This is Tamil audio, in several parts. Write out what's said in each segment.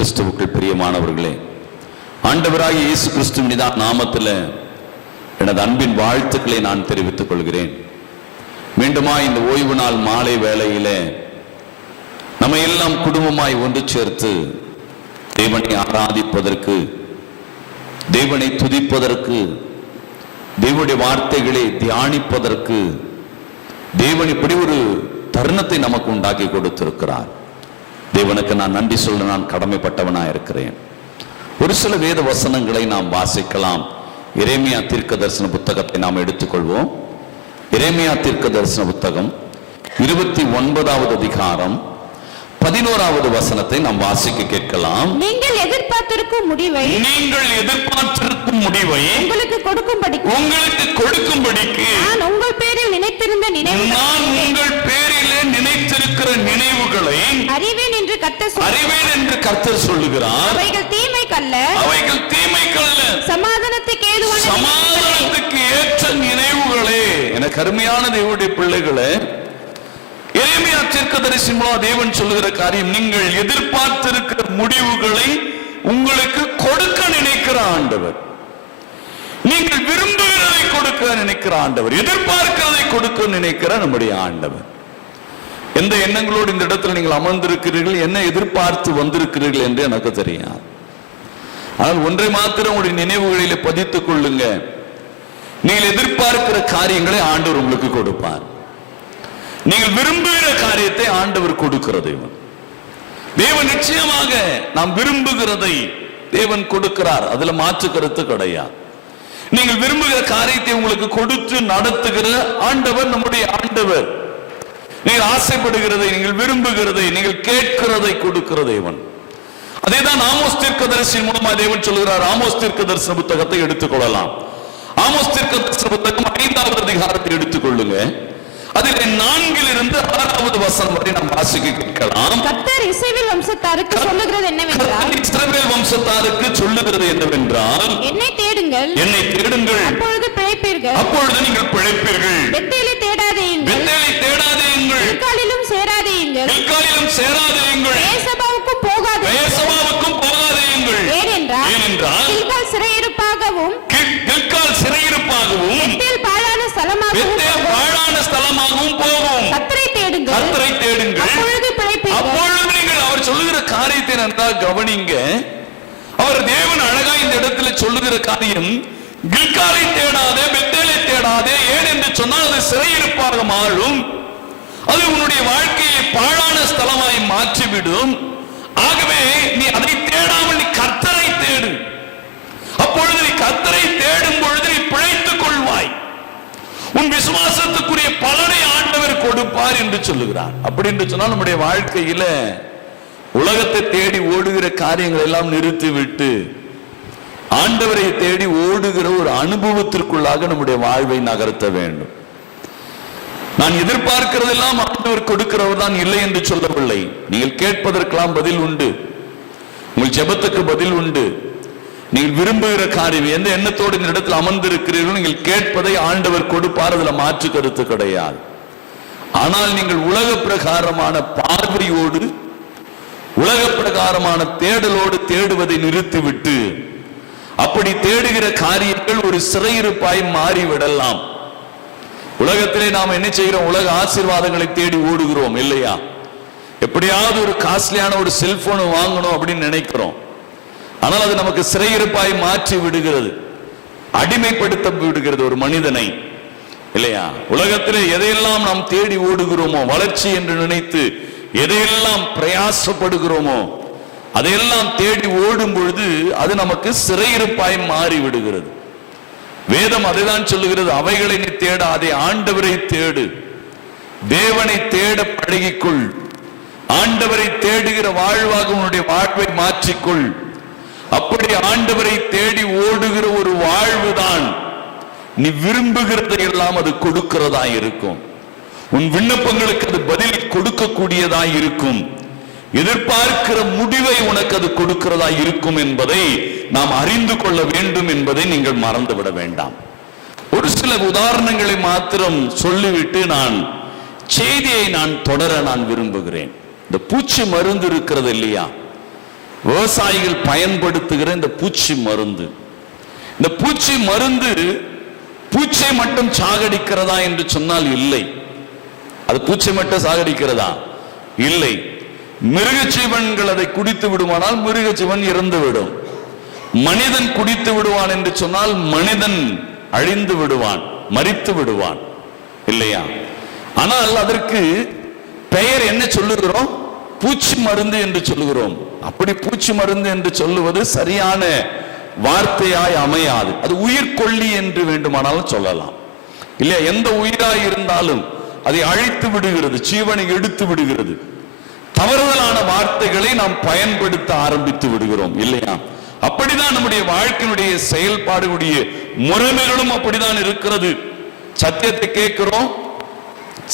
கிறிஸ்துவுக்குள் பிரியமானவர்களே, ஆண்டவராகிய இயேசு கிறிஸ்துவின் நாமத்தில் எனது அன்பின் வாழ்த்துக்களை நான் தெரிவித்துக் கொள்கிறேன். மீண்டுமா இந்த ஓய்வு நாள் மாலை வேளையிலே நம்ம எல்லாம் குடும்பமாய் ஒன்று சேர்த்து தேவனை ஆராதிப்பதற்கு, தேவனை துதிப்பதற்கு, தேவனுடைய வார்த்தைகளை தியானிப்பதற்கு தேவன் இப்படி ஒரு தருணத்தை நமக்கு உண்டாக்கி கொடுத்திருக்கிறார். தேவனுக்கு நான் நன்றி சொல்ல நான் கடமைப்பட்டவனாக இருக்கிறேன். ஒரு சில வேத வசனங்களை நாம் வாசிக்கலாம். எரேமியா தீர்க்க தரிசன புத்தகத்தை நாம் எடுத்துக்கொள்வோம். எரேமியா தீர்க்க தரிசன புத்தகம் 29வது அதிகாரம் 11வது வசனத்தை நாம் வாசிக்க கேட்கலாம். நீங்கள் எதிர்பார்த்திருக்கும் முடிவை உங்களுக்கு கொடுக்கும்படிக்கு நான் உங்கள் பேரில் நினைத்திருந்த நினைவுகளை அறிவேன் என்று கர்த்தர் சொல்லுகிறார். அவைகள் தீமைக்கல்ல சமாதானத்துக்கு ஏற்ற நினைவுகளே. எனக்கு அருமையான தேவனுடைய பிள்ளைகளே, எரேமியா தீர்க்கதரிசி மூலம் தேவன் சொல்லுகிற காரியம், நீங்கள் எதிர்பார்த்திருக்கிற முடிவுகளை உங்களுக்கு கொடுக்க நினைக்கிற ஆண்டவர், நீங்கள் விரும்புகிறதை கொடுக்க நினைக்கிற ஆண்டவர், எதிர்பார்க்கிறதை கொடுக்க நினைக்கிற நம்முடைய ஆண்டவர். எந்த எண்ணங்களோடு இந்த இடத்துல நீங்கள் அமர்ந்திருக்கிறீர்கள், என்ன எதிர்பார்த்து வந்திருக்கிறீர்கள் என்று எனக்கு தெரியாது. ஆனால் ஒன்றை மாத்திரம் உங்களுடைய நினைவுகளிலே பதித்துக் கொள்ளுங்க, நீங்கள் எதிர்பார்க்கிற காரியங்களை ஆண்டவர் உங்களுக்கு கொடுப்பார். நீங்கள் விரும்புகிற காரியத்தை ஆண்டவர் கொடுக்கிற தேவன். தேவன் நிச்சயமாக நாம் விரும்புகிறதை தேவன் கொடுக்கிறார், அதுல மாற்று கருத்து கிடையாது. நீங்கள் விரும்புகிற காரியத்தை உங்களுக்கு கொடுத்து நடத்துகிற ஆண்டவர் நம்முடைய ஆண்டவர். நீங்கள் ஆசைப்படுகிறதை, நீங்கள் விரும்புகிறதை, நீங்கள் கேட்கிறதை கொடுக்கிற தேவன். அதேதான் ஆமோஸ் தீர்க்கதரிசியின் மூலமா தேவன் சொல்கிறார். ஆமோஸ் தீர்க்கதரிசன புத்தகத்தை எடுத்துக்கொள்ளலாம். ஆமோஸ் தீர்க்கதரிசன புத்தகம் 5வது அதிகாரத்தை எடுத்துக்கொள்ளுங்க. அதில் 4லிருந்து 6வது வசனம் வரை நாம் வாசிக்க கேட்கலாம். கர்த்தர் இஸ்ரவேல் வம்சத்தாருக்கு சொல்லுகிறது என்னவென்றால், என்னை தேடுங்கள், அப்பொழுது பிழைப்பீர்கள், அப்பொழுது நீங்கள் பிழைப்பீர்கள். பெத்தேலை தேடாதேயுங்கள், கில்காலிலும் சேராதேயுங்கள், பெயர்சபாவுக்கும் போகாதேயுங்கள். ஏனென்றால் கில்கால் சிறையிருப்பாகவும் பெத்தேல் பாழான ஸ்தலமாகவும் போகும். கர்த்தரை தேடுங்கள், அப்பொழுது பிழைப்பீர்கள். அவர் சொல்லுகிற காரியத்தை நன்றாக கவனிங்க. அவர் தேவன் அழகா இந்த இடத்துல சொல்லுகிற காரியம், கில்காலை தேடாதே, பெத்தேலை தேடாதே. ஏன் என்று சொன்னால் அது சிறையிருப்பாக மாறும், அது உன்னுடைய வாழ்க்கையை பாழான ஸ்தலமாய் மாற்றிவிடும். ஆகவே நீ அதை தேடாமல் நீ கர்த்தரை தேடு. அப்பொழுது நீ கர்த்தரை தேடும் பொழுது நீ பிழைத்துக் கொள்வாய். உன் விசுவாசத்துக்குரிய பலனை ஆண்டவர் கொடுப்பார் என்று சொல்லுகிறார். அப்படி என்று சொன்னால் நம்முடைய வாழ்க்கையில உலகத்தை தேடி ஓடுகிற காரியங்கள் எல்லாம் நிறுத்திவிட்டு ஆண்டவரை தேடி ஓடுகிற ஒரு அனுபவத்திற்குள்ளாக நம்முடைய வாழ்வை நகர்த்த வேண்டும். நான் எதிர்பார்க்கிறதெல்லாம் ஆண்டவர் கொடுக்கிறவர் தான் இல்லை என்று சொல்லவில்லை. நீங்கள் கேட்பதற்கெல்லாம் பதில் உண்டு, உங்கள் ஜெபத்துக்கு பதில் உண்டு. நீங்கள் விரும்புகிற காரியம் எந்த எண்ணத்தோடு இந்த இடத்தில் அமர்ந்திருக்கிறீர்கள், நீங்கள் கேட்பதை ஆண்டவர் கொடுப்பார், அதுல மாற்று கருத்து கிடையாது. ஆனால் நீங்கள் உலக பிரகாரமான பார்வையோடு, உலக பிரகாரமான தேடலோடு தேடுவதை நிறுத்திவிட்டு, அப்படி தேடுகிற காரியங்கள் ஒரு சிறையிருப்பாய் மாறிவிடலாம். உலகத்திலே நாம் என்ன செய்கிறோம்? உலக ஆசீர்வாதங்களை தேடி ஓடுகிறோம் இல்லையா? எப்படியாவது ஒரு காஸ்ட்லியான ஒரு செல்போன் வாங்கணும் அப்படின்னு நினைக்கிறோம். ஆனால் அது நமக்கு சிறையிருப்பாய் மாற்றி விடுகிறது, அடிமைப்படுத்த விடுகிறது ஒரு மனிதனை இல்லையா? உலகத்திலே எதையெல்லாம் நாம் தேடி ஓடுகிறோமோ, வளர்ச்சி என்று நினைத்து எதையெல்லாம் பிரயாசப்படுகிறோமோ, அதையெல்லாம் தேடி ஓடும் பொழுது அது நமக்கு சிறையிருப்பாய் மாறி விடுகிறது. வேதம் அதைதான் சொல்லுகிறது, அவைகளை நீ தேடாதே, ஆண்டவரை தேடு, தேவனை தேட பழகிக்கொள், ஆண்டவரை தேடுகிற வாழ்வாக உன்னுடைய வாழ்வை மாற்றிக்கொள். அப்படி ஆண்டவரை தேடி ஓடுகிற ஒரு வாழ்வுதான் நீ விரும்புகிறதை எல்லாம் அது கொடுக்கிறதா இருக்கும். உன் விண்ணப்பங்களுக்கு அது பதில் கொடுக்கக்கூடியதா இருக்கும். எதிர்பார்க்கிற முடிவை உனக்கு அது கொடுக்கிறதா இருக்கும் என்பதை நாம் அறிந்து கொள்ள வேண்டும் என்பதை நீங்கள் மறந்துவிட வேண்டாம். ஒரு சில உதாரணங்களை மாத்திரம் சொல்லிவிட்டு நான் செய்தியை தொடர நான் விரும்புகிறேன். இந்த பூச்சி மருந்து இருக்கிறது இல்லையா, விவசாயிகள் பயன்படுத்துகிற இந்த பூச்சி மருந்து, இந்த பூச்சி மருந்து பூச்சை மட்டும் சாகடிக்கிறதா என்று சொன்னால் இல்லை. அது பூச்சை மட்டும் சாகடிக்கிறதா? இல்லை. மிருக ஜீவன்கள் அதை குடித்து விடுவானால் மிருக ஜீவன் இறந்து விடும். மனிதன் குடித்து விடுவான் என்று சொன்னால் மனிதன் அழிந்து விடுவான், மரித்து விடுவான், இல்லையா? ஆனால் அதற்கு பெயர் என்ன சொல்லுகிறோம்? பூச்சி மருந்து என்று சொல்லுகிறோம். அப்படி பூச்சி மருந்து என்று சொல்லுவது சரியான வார்த்தையாய் அமையாது. அது உயிர்கொல்லி என்று வேண்டுமானாலும் சொல்லலாம், இல்லையா? எந்த உயிராய் இருந்தாலும் அதை அழித்து விடுகிறது, ஜீவனை எடுத்து விடுகிறது. தவறுதலான வார்த்தைகளை நாம் பயன்படுத்த ஆரம்பித்து விடுகிறோம், இல்லையா? அப்படிதான் நம்முடைய வாழ்க்கையினுடைய செயல்பாடுடைய முறைமைகளும் அப்படிதான் இருக்கிறது. சத்தியத்தை கேட்கிறோம்,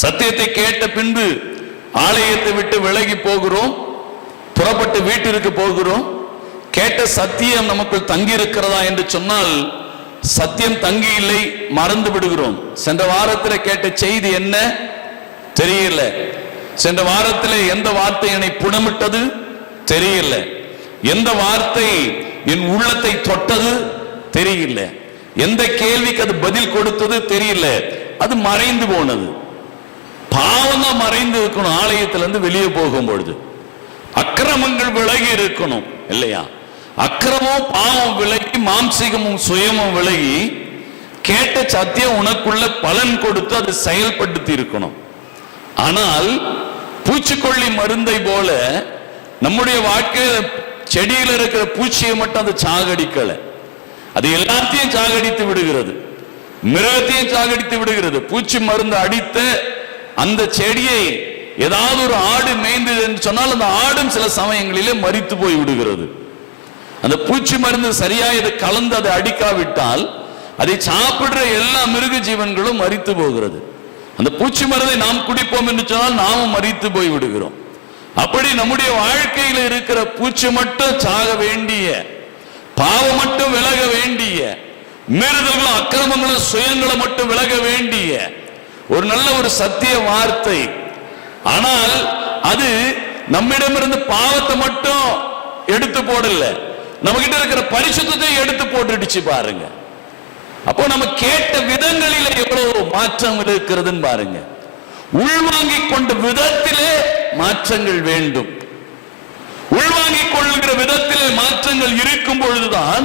சத்தியத்தை கேட்ட பின்பு ஆலயத்தை விட்டு விலகி போகிறோம், புறப்பட்டு வீட்டிற்கு போகிறோம். கேட்ட சத்தியம் நமக்குள் தங்கி இருக்கிறதா என்று சொன்னால் சத்தியம் தங்கி இல்லை, மறந்து விடுகிறோம். சென்ற வாரத்தில் கேட்ட செய்தி என்ன தெரியல, சென்ற வாரத்தில் எந்த வார்த்தை என்னை புடமிட்டது தெரியல, எந்த வார்த்தை என் உள்ளத்தை தொட்டது தெரியல, எந்த கேள்விக்கு அது பதில் கொடுத்தது தெரியல. அது மறைந்து போனது. பாவம் தான் மறைந்து இருக்கணும். ஆலயத்திலிருந்து வெளியே போகும் பொழுது அக்கிரமங்கள் விலகி இருக்கணும், இல்லையா? அக்கிரமும் பாவம் விலகி, மாம்சீகமும் சுயமும் விலகி, கேட்ட சத்தியம் உனக்குள்ள பலன் கொடுத்து அது செயல்படுத்தி இருக்கணும். ஆனால் பூச்சிக்கொல்லி மருந்தை போல நம்முடைய வாழ்க்கையில செடியில் இருக்கிற பூச்சியை மட்டும் அது சாகடிக்கல, அது எல்லாத்தையும் சாகடித்து விடுகிறது, மிருகத்தையும் சாகடித்து விடுகிறது. பூச்சி மருந்து அடித்த அந்த செடியை ஏதாவது ஒரு ஆடு மேய்ந்தது என்று சொன்னால் அந்த ஆடும் சில சமயங்களிலே மரித்து போய் விடுகிறது. அந்த பூச்சி மருந்து சரியா இதை கலந்து அதை அடிக்காவிட்டால் அதை சாப்பிடுற எல்லா மிருக ஜீவன்களும் மரித்து போகிறது. அந்த பூச்சி மருந்தை நாம் குடிப்போம் என்று சொன்னால் நாமும் மரித்து போய் விடுகிறோம். அப்படி நம்முடைய வாழ்க்கையில் இருக்கிற பூச்சி மட்டும் சாக வேண்டிய, பாவம் மட்டும் விலக வேண்டிய, மீறுதல்களும் அக்கிரமங்களும் சுயங்களை மட்டும் விலக வேண்டிய ஒரு நல்ல ஒரு சத்திய வார்த்தை. ஆனால் அது நம்மிடமிருந்து பாவத்தை மட்டும் எடுத்து போடல, நம்ம கிட்ட இருக்கிற பரிசுத்தத்தை எடுத்து போட்டுடுச்சு பாருங்க. அப்போ நம்ம கேட்ட விதங்களில எவ்வளவு மாற்றம் இருக்கிறதுன்னு பாருங்க. உள்வாங்கிக் கொண்ட விதத்திலே மாற்றங்கள் வேண்டும். உள்வாங்கிக் கொள்ளுகிற விதத்திலே மாற்றங்கள் இருக்கும் பொழுதுதான்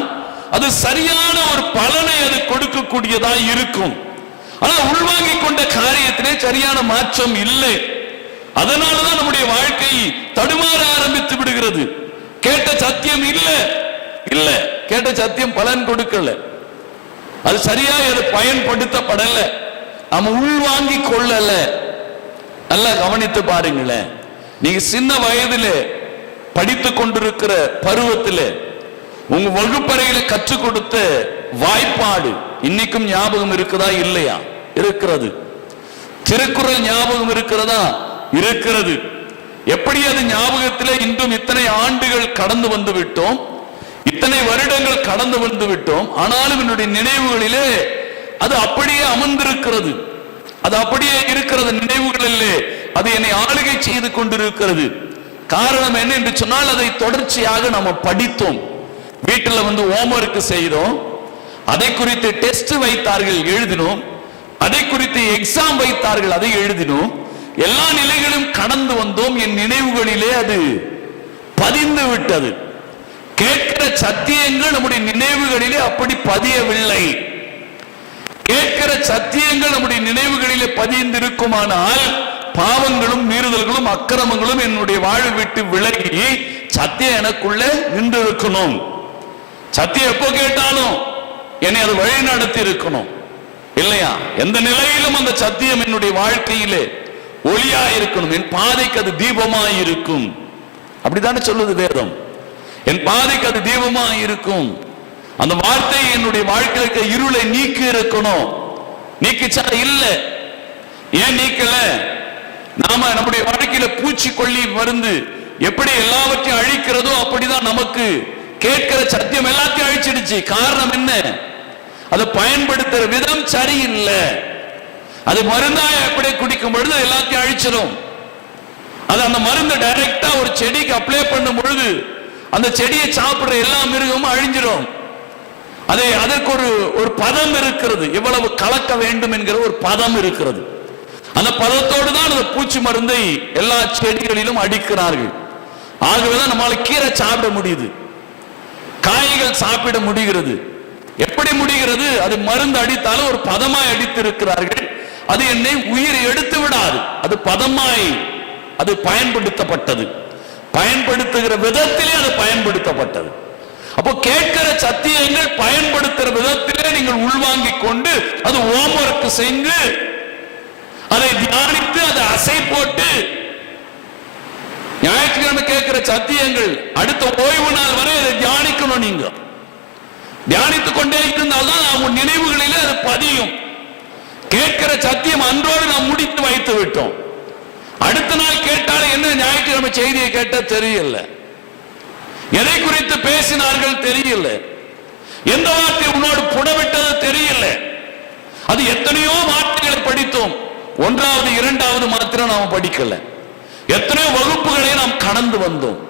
அது சரியான ஒரு பலனை அது கொடுக்கக்கூடியதாய் இருக்கும். ஆனால் உள்வாங்கிக் கொண்ட காரியத்திலே சரியான மாற்றம் இல்லை. அதனாலதான் நம்முடைய வாழ்க்கை தடுமாற ஆரம்பித்து விடுகிறது. கேட்ட சத்தியம் இல்ல, கேட்ட சத்தியம் பலன் கொடுக்கல, அது சரியாக அது பயன்படுத்தப்படல, நாம உள்வாங்கி கொள்ளல. நல்லா கவனித்து பாருங்களேன். நீங்க சின்ன வயதில படித்துக் கொண்டிருக்கிற பருவத்தில் உங்க வகுப்பறையில கற்றுக் கொடுத்த வாய்ப்பாடு இன்னைக்கும் ஞாபகம் இருக்குதா? இல்லையா? இருக்கிறது. திருக்குறள் ஞாபகம் இருக்கிறதா? இருக்கிறது. எப்படி அது ஞாபகத்திலே இன்றும் இத்தனை ஆண்டுகள் கடந்து வந்து விட்டோம், இத்தனை வருடங்கள் கடந்து வந்து விட்டோம், ஆனாலும் என்னுடைய நினைவுகளிலே அது அப்படியே அமர்ந்திருக்கிறது, அது அப்படியே இருக்கிறது நினைவுகளிலே, அது என்னை ஆளுகை செய்து கொண்டிருக்கிறது. காரணம் என்ன என்று சொன்னால் அதை தொடர்ச்சியாக நம்ம படித்தோம், வீட்டில் வந்து ஹோம்வொர்க் செய்தோம், அதை குறித்து டெஸ்ட் வைத்தார்கள் எழுதினோம், அதை குறித்து எக்ஸாம் வைத்தார்கள் அதை எழுதினோம், எல்லா நிலைகளும் கடந்து வந்தோம். என் நினைவுகளிலே அது பதிந்து விட்டது. கேட்கிற சத்தியங்கள் நம்முடைய நினைவுகளிலே அப்படி பதியவில்லை. கேட்கிற சத்தியங்கள் நம்முடைய நினைவுகளிலே பதிந்திருக்குமானால் பாவங்களும் மீறுதல்களும் அக்கிரமங்களும் என்னுடைய வாழ்வை விட்டு விலகி சத்தியம் எனக்குள்ள நின்று இருக்கணும். சத்தியம் எப்போ கேட்டாலும் என்னை அது வழி நடத்தி இருக்கணும், இல்லையா? எந்த நிலையிலும் அந்த சத்தியம் என்னுடைய வாழ்க்கையிலே ஒளியா இருக்கணும், என் பாதைக்கு அது தீபமாய் இருக்கும். அப்படித்தானே சொல்லுது வேதம். என் பாதைக்கு அது தீபமாய் இருக்கும். அந்த வார்த்தை என்னுடைய வாழ்க்கைக்கு இருளை நீக்கி இருக்கணும். நீக்கிச்சா? இல்ல. ஏன் நீக்கல? நாம நம்முடைய வாழ்க்கையில பூச்சிக்கொல்லி மருந்து எப்படி எல்லாவற்றையும் அழிக்கிறதோ அப்படிதான் நமக்கு கேட்கிற சத்தியம் எல்லாத்தையும் அழிச்சிடுச்சு. காரணம் என்ன? அதை பயன்படுத்துற விதம் சரியில்லை. அது மருந்தாய அப்படியே குடிக்கும் பொழுது எல்லாத்தையும் அழிச்சிடும். அது அந்த மருந்து டைரக்டா ஒரு செடிக்கு அப்ளை பண்ணும் பொழுது அந்த செடியை சாப்பிடுற எல்லா மிருகமும் அழிஞ்சிடும். அதற்கு ஒரு பதம் இருக்கிறது, எவ்வளவு கலக்க வேண்டும் என்கிற ஒரு பதம் இருக்கிறது. அந்த பதத்தோடு தான் அந்த பூச்சி மருந்தை எல்லா செடிகளிலும் அடிக்கிறார்கள். ஆகவேதான் நம்மளால கீரை சாப்பிட முடியுது, காய்கள் சாப்பிட முடிகிறது. எப்படி முடிகிறது? அது மருந்து அடித்தாலும் ஒரு பதமாய் அடித்து இருக்கிறார்கள். அது என்னை உயிர் எடுத்து விடாது, அது பதமாய் அது பயன்படுத்தப்பட்டது, பயன்படுத்துகிற விதத்திலே அது பயன்படுத்தப்பட்டது. அப்போ கேட்கிற சத்தியங்கள் பயன்படுத்துகிற விதத்திலே நீங்கள் உள்வாங்கிக் கொண்டு அது ஹோம்வொர்க் செய்து அதை தியானித்து அதை அசை போட்டு ஞாயிற்றுக்கிழமை கேட்கிற சத்தியங்கள் அடுத்த ஓய்வு நாள் வரை அதை தியானிக்கணும். நீங்க தியானித்துக் கொண்டே இருந்தால்தான் உங்க நினைவுகளிலே அது பதியும். கேட்கிற சத்தியம் அன்றோடு நாம் முடித்து வைத்து விட்டோம். அடுத்த நாள் கேட்டாலும் என்ன ஞாயிற்றுக்கிழமை செய்தியை கேட்ட தெரியல, எதை குறித்து பேசினார்கள் தெரியல, எந்த வார்த்தை உன்னோடு புடவிட்டது தெரியல. அது எத்தனையோ வார்த்தைகளை படித்தோம், ஒன்றாவது இரண்டாவது மாத்திரம் நாம் படிக்கல. எத்தனையோ வகுப்புகளை நாம் கடந்து வந்தோம்,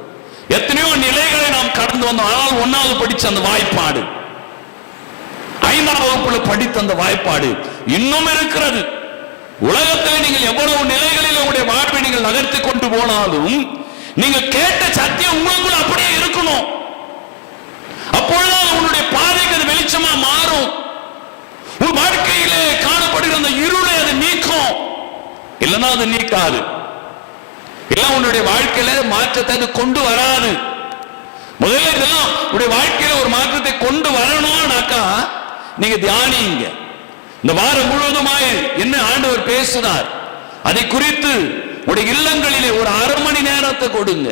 எத்தனையோ நிலைகளை நாம் கடந்து வந்தோம். ஆனால் ஒன்னாவது படிச்ச அந்த வாய்ப்பாடு, ஐந்தாம் வகுப்புல படித்த அந்த வாய்ப்பாடு இன்னும் இருக்கிறது. உலகத்தில் நீங்கள் எவ்வளவு நிலைகளில் உங்களுடைய வாழ்வை நீங்கள் நகர்த்தி கொண்டு போனாலும் நீங்க கேட்ட சத்தியம் உங்களுக்குள்ள அப்படியே இருக்கணும். அப்பொழுதுதான் உங்களுடைய பாதைக்கு அது வெளிச்சமா மாறும். உன் வாழ்க்கையிலே காணப்படுகிற அந்த இருளை அது நீக்கும், இல்லைன்னா அது நீக்காது. எல்லாம் உன்னுடைய வாழ்க்கையில மாற்றத்தை அது கொண்டு வராது. முதல்ல இதெல்லாம் உங்களுடைய வாழ்க்கையில ஒரு மாற்றத்தை கொண்டு வரணும்னாக்கா நீங்க தியானிங்க. இந்த வாரம் முழுவதுமாய் என்ன ஆண்டவர் பேசுகிறார் அதை குறித்து உடைய இல்லங்களிலே ஒரு அரை மணி நேரத்தை கொடுங்க,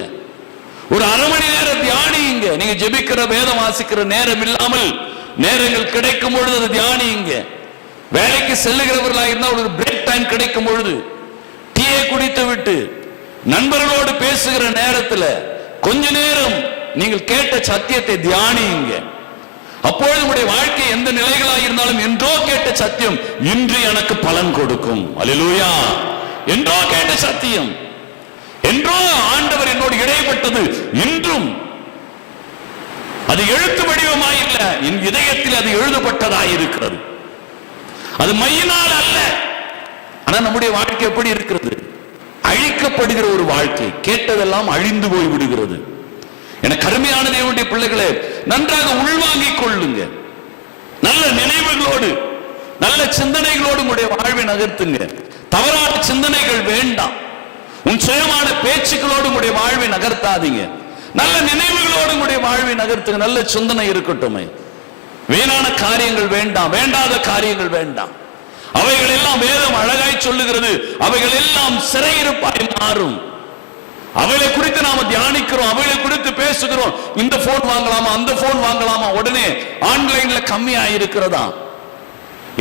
ஒரு அரை மணி நேரம் தியானிங்க. நீங்க ஜெபிக்கிற வேதம் வாசிக்கிற நேரம் இல்லாமல் நேரங்கள் கிடைக்கும் பொழுது அதை தியானிங்க. வேலைக்கு செல்லுகிறவர்களாக இருந்தால் ஒரு பிரேக் டைம் கிடைக்கும் பொழுது டீயை குடித்து விட்டு நண்பர்களோடு பேசுகிற நேரத்தில் கொஞ்ச நேரம் நீங்கள் கேட்ட சத்தியத்தை தியானிங்க. அப்பொழுது உங்களுடைய வாழ்க்கை எந்த நிலைகளாக இருந்தாலும் என்றோ கேட்ட சத்தியம் இன்று எனக்கு பலன் கொடுக்கும். அல்லேலூயா. என்றோ கேட்ட சத்தியம், என்றோ ஆண்டவர் என்னோடு இடைப்பட்டது, இன்றும் அது எழுத்து வடிவமாய் இல்ல, என் இதயத்தில் அது எழுதப்பட்டதாய் இருக்கிறது. அது மையினால் அல்ல. ஆனா நம்முடைய வாழ்க்கை எப்படி இருக்கிறது? அழிக்கப்படுகிற ஒரு வாழ்க்கை. கேட்டதெல்லாம் அழிந்து போய் விடுகிறது. என கருமையான தேவனுடைய பிள்ளைகளே, நன்றாக உள்வாங்கிக் கொள்ளுங்க. நல்ல நினைவுகளோடு நல்ல சிந்தனைகளோடு உங்களுடைய வாழ்வை நகர்த்துங்க. தவறான சிந்தனைகள் வேண்டாம். உன் சுயமான பேச்சுக்களோடு உங்களுடைய வாழ்வை நகர்த்தாதீங்க. நல்ல நினைவுகளோடு உங்களுடைய வாழ்வை நகர்த்துங்க. நல்ல சிந்தனை இருக்கட்டுமே. வீணான காரியங்கள் வேண்டாம், வேண்டாத காரியங்கள் வேண்டாம். அவைகள் எல்லாம் வேதம் அழகாய் சொல்லுகிறது, அவைகள் எல்லாம் சிறையிருப்பாய் மாறும். அவைகளை குறித்து நாம தியானிக்கிறோம், அவைகளை குறித்து பேசுகிறோம். இந்த போன் வாங்கலாமா, அந்த போன் வாங்கலாமா, உடனே ஆன்லைன்ல கம்மியா இருக்கிறதா,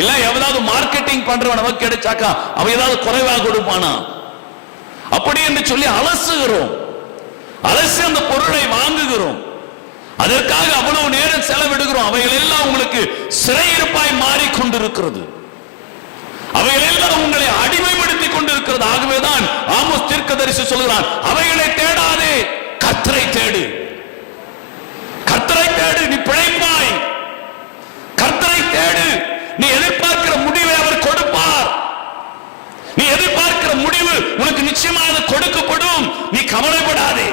இல்ல எவ்வளவு மார்க்கெட்டிங் பண்றவன் நமக்கு கிடைச்சாக்கா அவன் ஏதாவது குறைவாக கொடுப்பானா, அப்படி என்று சொல்லி அலசுகிறோம். அலசி அந்த பொருளை வாங்குகிறோம். அதற்காக அவ்வளவு நேரம் செலவிடுகிறோம். அவைகள் எல்லாம் உங்களுக்கு சிறையிருப்பாய் மாறிக்கொண்டிருக்கிறது. அவைகள் எல்லாம் உங்களை அடிமைப்படுத்திக் கொண்டிருக்கிறது. ஆகவேதான் ஆமோஸ் தீர்க்கதரிசி சொல்கிறான், அவைகளை தேடாதே, கர்த்தரை தேடு. கர்த்தரை தேடு, நீ பிழைப்பாய். கர்த்தரை தேடு, நீ எதிர்பார்க்கிற முடிவை அவர் கொடுப்பார். நீ எதிர்பார்க்கிற முடிவு உனக்கு நிச்சயமாக கொடுக்கப்படும். நீ கவலைப்படாதே.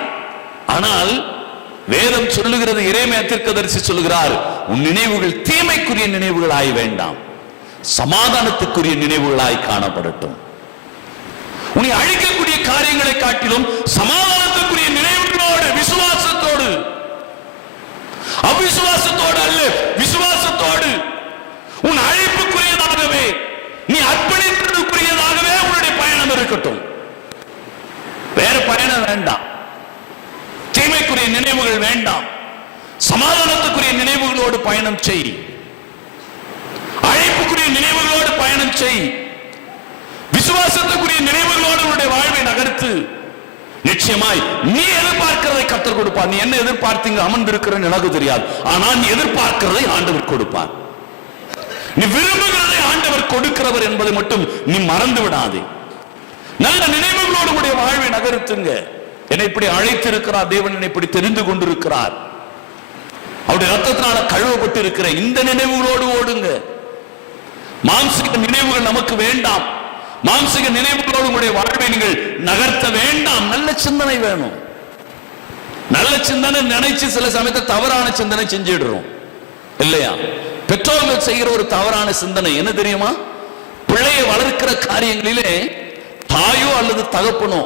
ஆனால் வேதம் சொல்லுகிறது, எரேமியா தீர்க்கதரிசி சொல்லுகிறார், உன் நினைவுகள் தீமைக்குரிய நினைவுகளாய் வேண்டாம், சமாதானத்துக்குரிய நினைவுகளாய் காணப்படட்டும். உன்னை அழிக்கக்கூடிய காரியங்களை காட்டிலும் சமாதானத்துக்குரிய நினைவுகளோடு, விசுவாசத்தோடு, அவிசுவாசத்தோடு அல்ல, விசுவாசத்தோடு உன் அழைப்புக்குரியதாகவே, நீ அர்ப்பணிப்புக்குரியதாகவே உன்னுடைய பயணம் இருக்கட்டும். வேற பயணம் வேண்டாம். தீமைக்குரிய நினைவுகள் வேண்டாம். சமாதானத்துக்குரிய நினைவுகளோடு பயணம் செய். அழைப்புக்குரிய நினைவுகளோடு பயணம் செய். விசுவாசத்துக்குரிய நினைவுகளோடு உன்னுடைய வாழ்வை நகர்த்து. நிச்சயமாய் நீ எதிர்பார்க்கிறதை கர்த்தர் கொடுப்பார். நீ என்ன எதிர்பார்த்தீங்க அமர்ந்திருக்கிறன்னு எனக்கு தெரியாது. ஆனால் நீ எதிர்பார்க்கிறதை ஆண்டவர் கொடுப்பார். நீ விரும்புகிறதை ஆண்டவர் கொடுக்கிறவர் என்பதை மட்டும் நீ மறந்து விடாதே. நல்ல நினைவுகளோடு உடைய வாழ்வை நகர்த்துங்க. என்னை இப்படி அழைத்திருக்கிறார் தேவன், என்னை இப்படி தெரிந்து கொண்டிருக்கிறார், அவருடைய ரத்தத்தினால கழுவப்பட்டு இருக்கிற இந்த நினைவுகளோடு ஓடுங்க. மாம்சிக நினைவுகள் நமக்கு வேண்டாம். மாம்சிக நினைவுகளோடு உங்களுடைய வாழ்வை நீங்கள் நகர்த்த வேண்டாம். நல்ல சிந்தனை வேணும். நல்ல சிந்தனை நினைச்சு சில சமயத்தை தவறான சிந்தனை செஞ்சிடுறோம் இல்லையா? பெற்றோர்கள் செய்கிற ஒரு தவறான சிந்தனை என்ன தெரியுமா? பிள்ளையை வளர்க்கிற காரியங்களிலே தாயோ அல்லது தகப்பனோ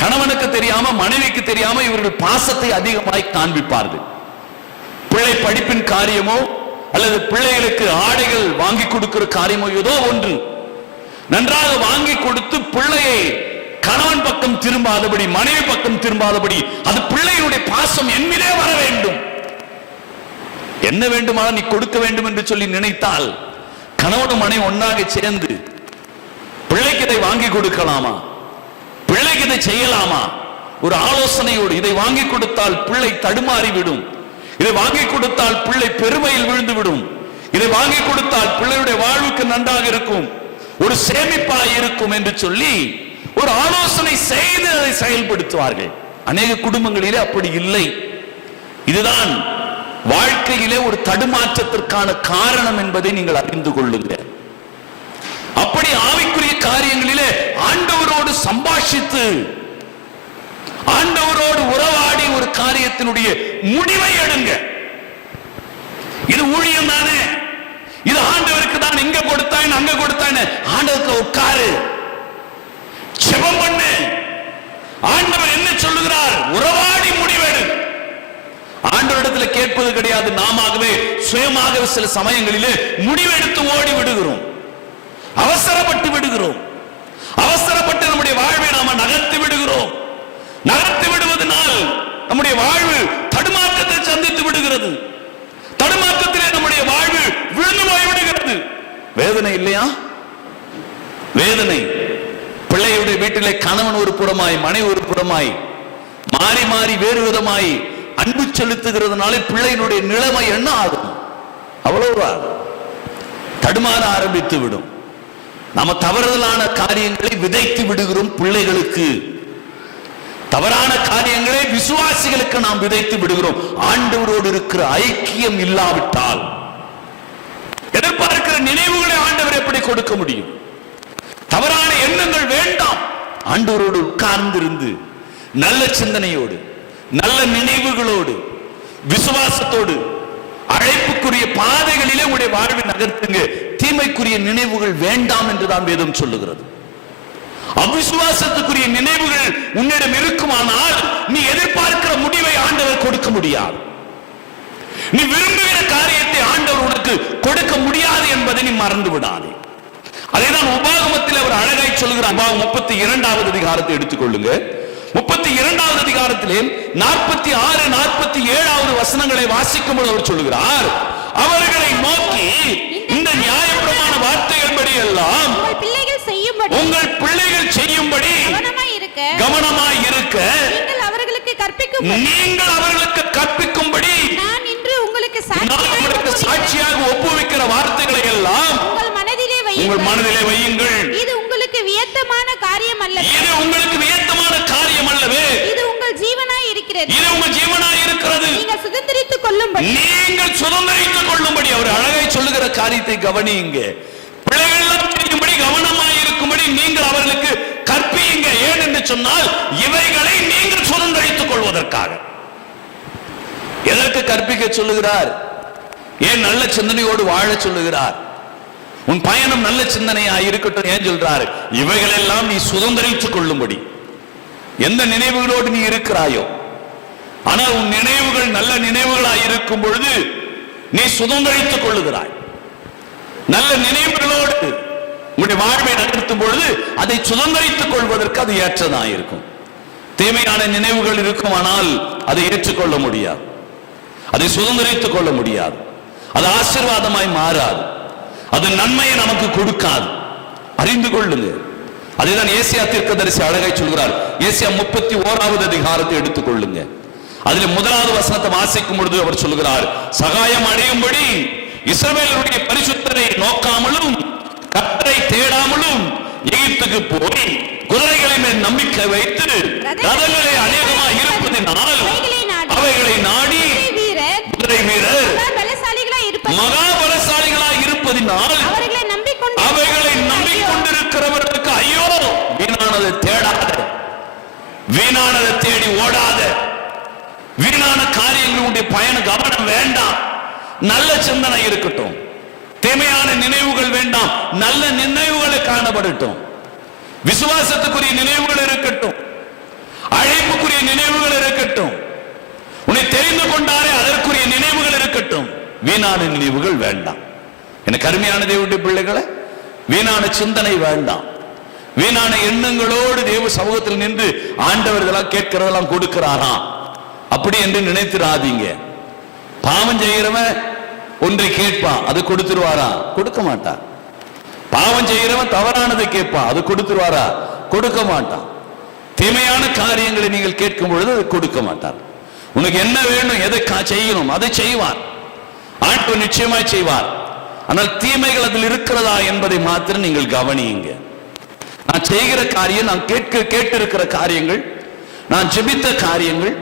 கணவனுக்கு தெரியாம மனைவிக்கு தெரியாம இவர்கள் பாசத்தை அதிகமாய் காண்பிப்பார்கள். பிள்ளை படிப்பின் காரியமோ அல்லது பிள்ளைகளுக்கு ஆடைகள் வாங்கி கொடுக்கிற காரியமோ ஏதோ ஒன்று நன்றாக வாங்கி கொடுத்து பிள்ளையை கணவன் பக்கம் திரும்பாதபடி, மனைவி பக்கம் திரும்பாதபடி, அது பிள்ளையுடைய பாசம் என்மீதே வர வேண்டும். என்ன வேண்டுமானால் நீ கொடுக்க வேண்டும் என்று சொல்லி நினைத்தால் கணவனும் மனைவி ஒன்றாக சேர்ந்து பிள்ளைக்கு இதை வாங்கி கொடுக்கலாமா, பிள்ளைக்கு இதை செய்யலாமா, ஒரு ஆலோசனையோடு இதை வாங்கி கொடுத்தால் பிள்ளை தடுமாறி விடும், இதை வாங்கி கொடுத்தால் பிள்ளை பெருமையில் விழுந்து விடும், இதை வாங்கி கொடுத்தால் பிள்ளையுடைய வாழ்வுக்கு நன்றாக இருக்கும், ஒரு சேமிப்பாக இருக்கும் என்று சொல்லி ஒரு ஆலோசனை செய்து அதை செயல்படுத்துவார்கள். அநேக குடும்பங்களிலே அப்படி இல்லை. இதுதான் வாழ்க்கையிலே ஒரு தடுமாற்றத்திற்கான காரணம் என்பதை நீங்கள் அறிந்து கொள்ளுங்கள். அப்படி ஆவிக்குரிய காரியங்களிலே ஆண்டவரோடு சம்பாஷித்து ஆண்டவரோடு உறவாடி ஒரு காரியத்தினுடைய முடிவை எடுங்க. இது ஊழியம் தானே, இது ஆண்டவருக்கு தான், இங்க கொடுத்தாங்க அங்க கொடுத்தாங்க, ஆண்டவருக்கு உட்காரு, ஜெபம் பண்ணு. ஆண்டவர் என்ன சொல்லுகிறார்? உறவாடி முடிவெடு. ஆண்டவரிடத்தில் கேட்பது கிடையாது. நாமவே சுயமாக சில சமயங்களிலே முடிவெடுத்து ஓடி விடுகிறோம், அவசரப்பட்டு விடுகிறோம், அவசரப்பட்டு நம்முடைய வாழ்வை நாம நகர்த்தி விடுகிறோம். நகர்த்தி விடுவதனால் நம்முடைய வாழ்வு தடுமாற்றத்தை சந்தித்து விடுகிறது. தடுமாற்றத்திலே நம்முடைய வாழ்வு விழுந்து போய்விடுகிறது. வேதனை இல்லையா? வேதனை. பிள்ளையுடைய வீட்டிலே கணவன் ஒரு புறமாய் மனைவி ஒரு புறமாய் மாறி மாறி வேறு விதமாய் அன்பு செலுத்துகிறதுனால பிள்ளையினுடைய நிலைமை என்ன ஆகும்? அவ்வளவுதான், தடுமாற ஆரம்பித்து விடும். நம்ம தவறுதலான காரியங்களை விதைத்து விடுகிறோம். பிள்ளைகளுக்கு தவறான காரியங்களை விசுவாசிகளுக்கு நாம் விதைத்து விடுகிறோம். ஆண்டவரோடு இருக்கிற ஐக்கியம் இல்லாவிட்டால் எதிர்பார்க்கிற நினைவுகளை ஆண்டவர் எப்படி கொடுக்க முடியும்? தவறான எண்ணங்கள் வேண்டாம். ஆண்டவரோடு உட்கார்ந்திருந்து நல்ல சிந்தனையோடு நல்ல நினைவுகளோடு விசுவாசத்தோடு அழைப்புக்குரிய பாதைகளிலே உங்களுடைய வாழ்வை நகர்த்துங்க. தீமைக்குரிய நினைவுகள் வேண்டாம் என்றுதான் வேதம் சொல்லுகிறது. அவிசுவாசத்துக்குரிய நினைவுகள் உன்னிடம் இருக்குமானால் நீ எதிர்பார்க்கிற முடிவை ஆண்டவர் கொடுக்க முடியாது. நீ விரும்புகிற காரியத்தை ஆண்டவர் உனக்கு கொடுக்க முடியாது என்பதை நீ மறந்து விடாதே. அதேதான் உபாகமத்தில் அவர் அழகாய் சொல்லுகிறார். 32வது அதிகாரத்தை எடுத்துக்கொள்ளுங்க. 32வது அதிகாரத்திலே 46, 47வது வசனங்களை வாசிக்கும் போது அவர் சொல்லுகிறார், அவர்களை நோக்கி இந்த நியாயப்பிரமாண வார்த்தைகளின்படி எல்லாம் உங்கள் பிள்ளைகள் செய்யும்படி கவனமாய் இருக்க நீங்கள் அவர்களுக்கு கற்பிக்கும்படி நான் இன்று உங்களுக்கு சாட்சியாக ஒப்புவிக்கிற வார்த்தைகளை எல்லாம் உங்கள் மனதிலே வையுங்கள். இது உங்களுக்கு வியத்தமான காரியம் அல்ல, இது உங்களுக்கு வியத்தமான காரியம் அல்லவே, இது உங்கள் ஜீவனாய் இருக்கிறது, இது உங்கள் ஜீவனாய் இருக்கிறது, நீங்கள் சுதந்தரித்துக் கொள்ளும்படி, நீங்கள் சுதந்தரித்துக் கொள்ளும்படி. அவர் அழகாய் சொல்லுகிற காரியத்தை கவனியுங்க. பிள்ளைகள் எல்லாம் செய்யும்படி கவனமாய் இருக்கும்படி நீங்கள் அவர்களுக்கு கற்பியுங்க. ஏன் என்று சொன்னால் இவைகளை நீங்கள் சுதந்தரித்துக் கொள்வதற்காக. எதற்கு கற்பிக்க சொல்லுகிறார்? ஏன் நல்ல சிந்தனையோடு வாழ சொல்லுகிறார்? உன் பயணம் நல்ல சிந்தனையா இருக்கட்டும். ஏன் சொல்றாரு? இவைகள் எல்லாம் நீ சுதந்தரித்துக் கொள்ளும்படி. எந்த நினைவுகளோடு நீ இருக்கிறாயோ, ஆனால் உன் நினைவுகள் நல்ல நினைவுகளாய் இருக்கும் பொழுது நீ சுதந்தரித்துக் கொள்ளுகிறாய். நல்ல நினைவுகளோடு உன்னுடைய வாழ்வை நகர்த்தும் பொழுது அதை சுதந்தரித்துக் கொள்வதற்கு அது ஏற்றதா இருக்கும். தீமையான நினைவுகள் இருக்கும், ஆனால் அதை ஏற்றுக்கொள்ள முடியாது, அதை சுதந்தரித்துக் கொள்ள முடியாது, அது ஆசீர்வாதமாய் மாறாது, அது நன்மையை நமக்கு கொடுக்காது. அறிந்து கொள்ளுங்க. அதுதான் ஏசியா தீர்க்கதரிசி அழகாய் சொல்கிறார். ஏசியா 31வது அதிகாரத்தை எடுத்துக் கொள்ளுங்க. அதுல 1வது வசனத்தை வாசிக்கும் பொழுது அவர் சொல்கிறார், சகாயம் அடையும்படி இஸ்ரவேலுடைய பரிசுத்தரை நோக்காமலும் கர்த்தரை தேடாமலும் எகிப்துக்கு போய் குதிரைகளை மேல் நம்பிக்கை வைத்து ரதங்களே அநேகமாக இருப்பதினால் அவைகளை நாடி குதிரை வீரர் மகா பலசாலிகளாய் இருப்பதினால் அவைகளை நம்பிக்கொண்டிருக்கிறவர்களுக்கு ஐயோ. வீணானதை தேடாத, வீணானதை தேடி ஓடாத, வீணான காரியங்களுடைய பயண கவனம் வேண்டாம். நல்ல சிந்தனை இருக்கட்டும், தீமையான நினைவுகள் வேண்டாம், நல்ல நினைவுகளை காணப்படட்டும். விசுவாசத்துக்குரிய நினைவுகள் இருக்கட்டும், அழைப்புக்குரிய நினைவுகள் இருக்கட்டும், உன்னை தெரிந்து கொண்டாரே அதற்குரிய நினைவுகள் இருக்கட்டும். வீணான நினைவுகள் வேண்டாம். எனக்கு அருமையான தேவனுடைய பிள்ளைகளை, வீணான சிந்தனை வேண்டாம். வீணான எண்ணங்களோடு தேவ சமூகத்தில் நின்று ஆண்டவர் இதெல்லாம் கேட்கிறதெல்லாம் கொடுக்கிறாரா அப்படி என்று நினைத்திராதீங்க. பாவம் செய்கிறவன் ஒன்றை கேட்பான், அது கொடுத்துருவாரா? கொடுக்க மாட்டான். பாவம் செய்கிறவன் தவறானதை கேட்பான், அது கொடுத்துருவாரா? கொடுக்க மாட்டான். தீமையான காரியங்களை நீங்கள் கேட்கும் பொழுது அது கொடுக்க மாட்டார். உனக்கு என்ன வேணும், எதை செய்யணும், அதை செய்வார். ஆண்டவர் நிச்சயமாய் செய்வார். ஆனால் தீமைகள் அதில் இருக்கிறதா என்பதை மாத்திரம் நீங்கள் கவனியுங்க. நான் செய்கிற காரியம், நான் கேட்டிருக்கிற காரியங்கள், நான் ஜெபித்த காரியங்கள்,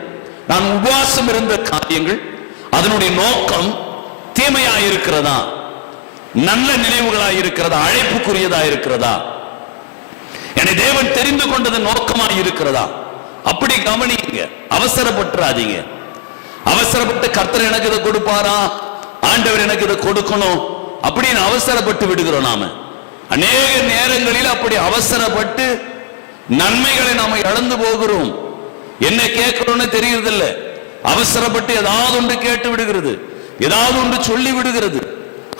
நான் உபவாசம் இருந்த காரியங்கள், அதனுடைய நோக்கம் தீமையாக இருக்கிறதா, நல்ல நினைவுகளாக இருக்கிறதா, அழைப்புக்குரியதா இருக்கிறதா, என்னை தேவன் தெரிந்து கொண்டது நோக்கமாக இருக்கிறதா? அப்படி கவனிங்க. அவசரப்பட்டுறாதீங்க. அவசரப்பட்டு கர்த்தர் எனக்கு இதை கொடுப்பாரா, ஆண்டவர் எனக்கு இதை கொடுக்கணும் அப்படின்னு அவசரப்பட்டு விடுகிறோம். நாம அநேக நேரங்களில் அப்படி அவசரப்பட்டு நன்மைகளை நாம இழந்து போகிறோம். என்ன கேட்கிறோம்னு தெரியறதில்ல. அவசரப்பட்டு ஏதாவது ஒன்று கேட்டு விடுகிறது, ஏதாவது ஒன்று சொல்லி விடுகிறது.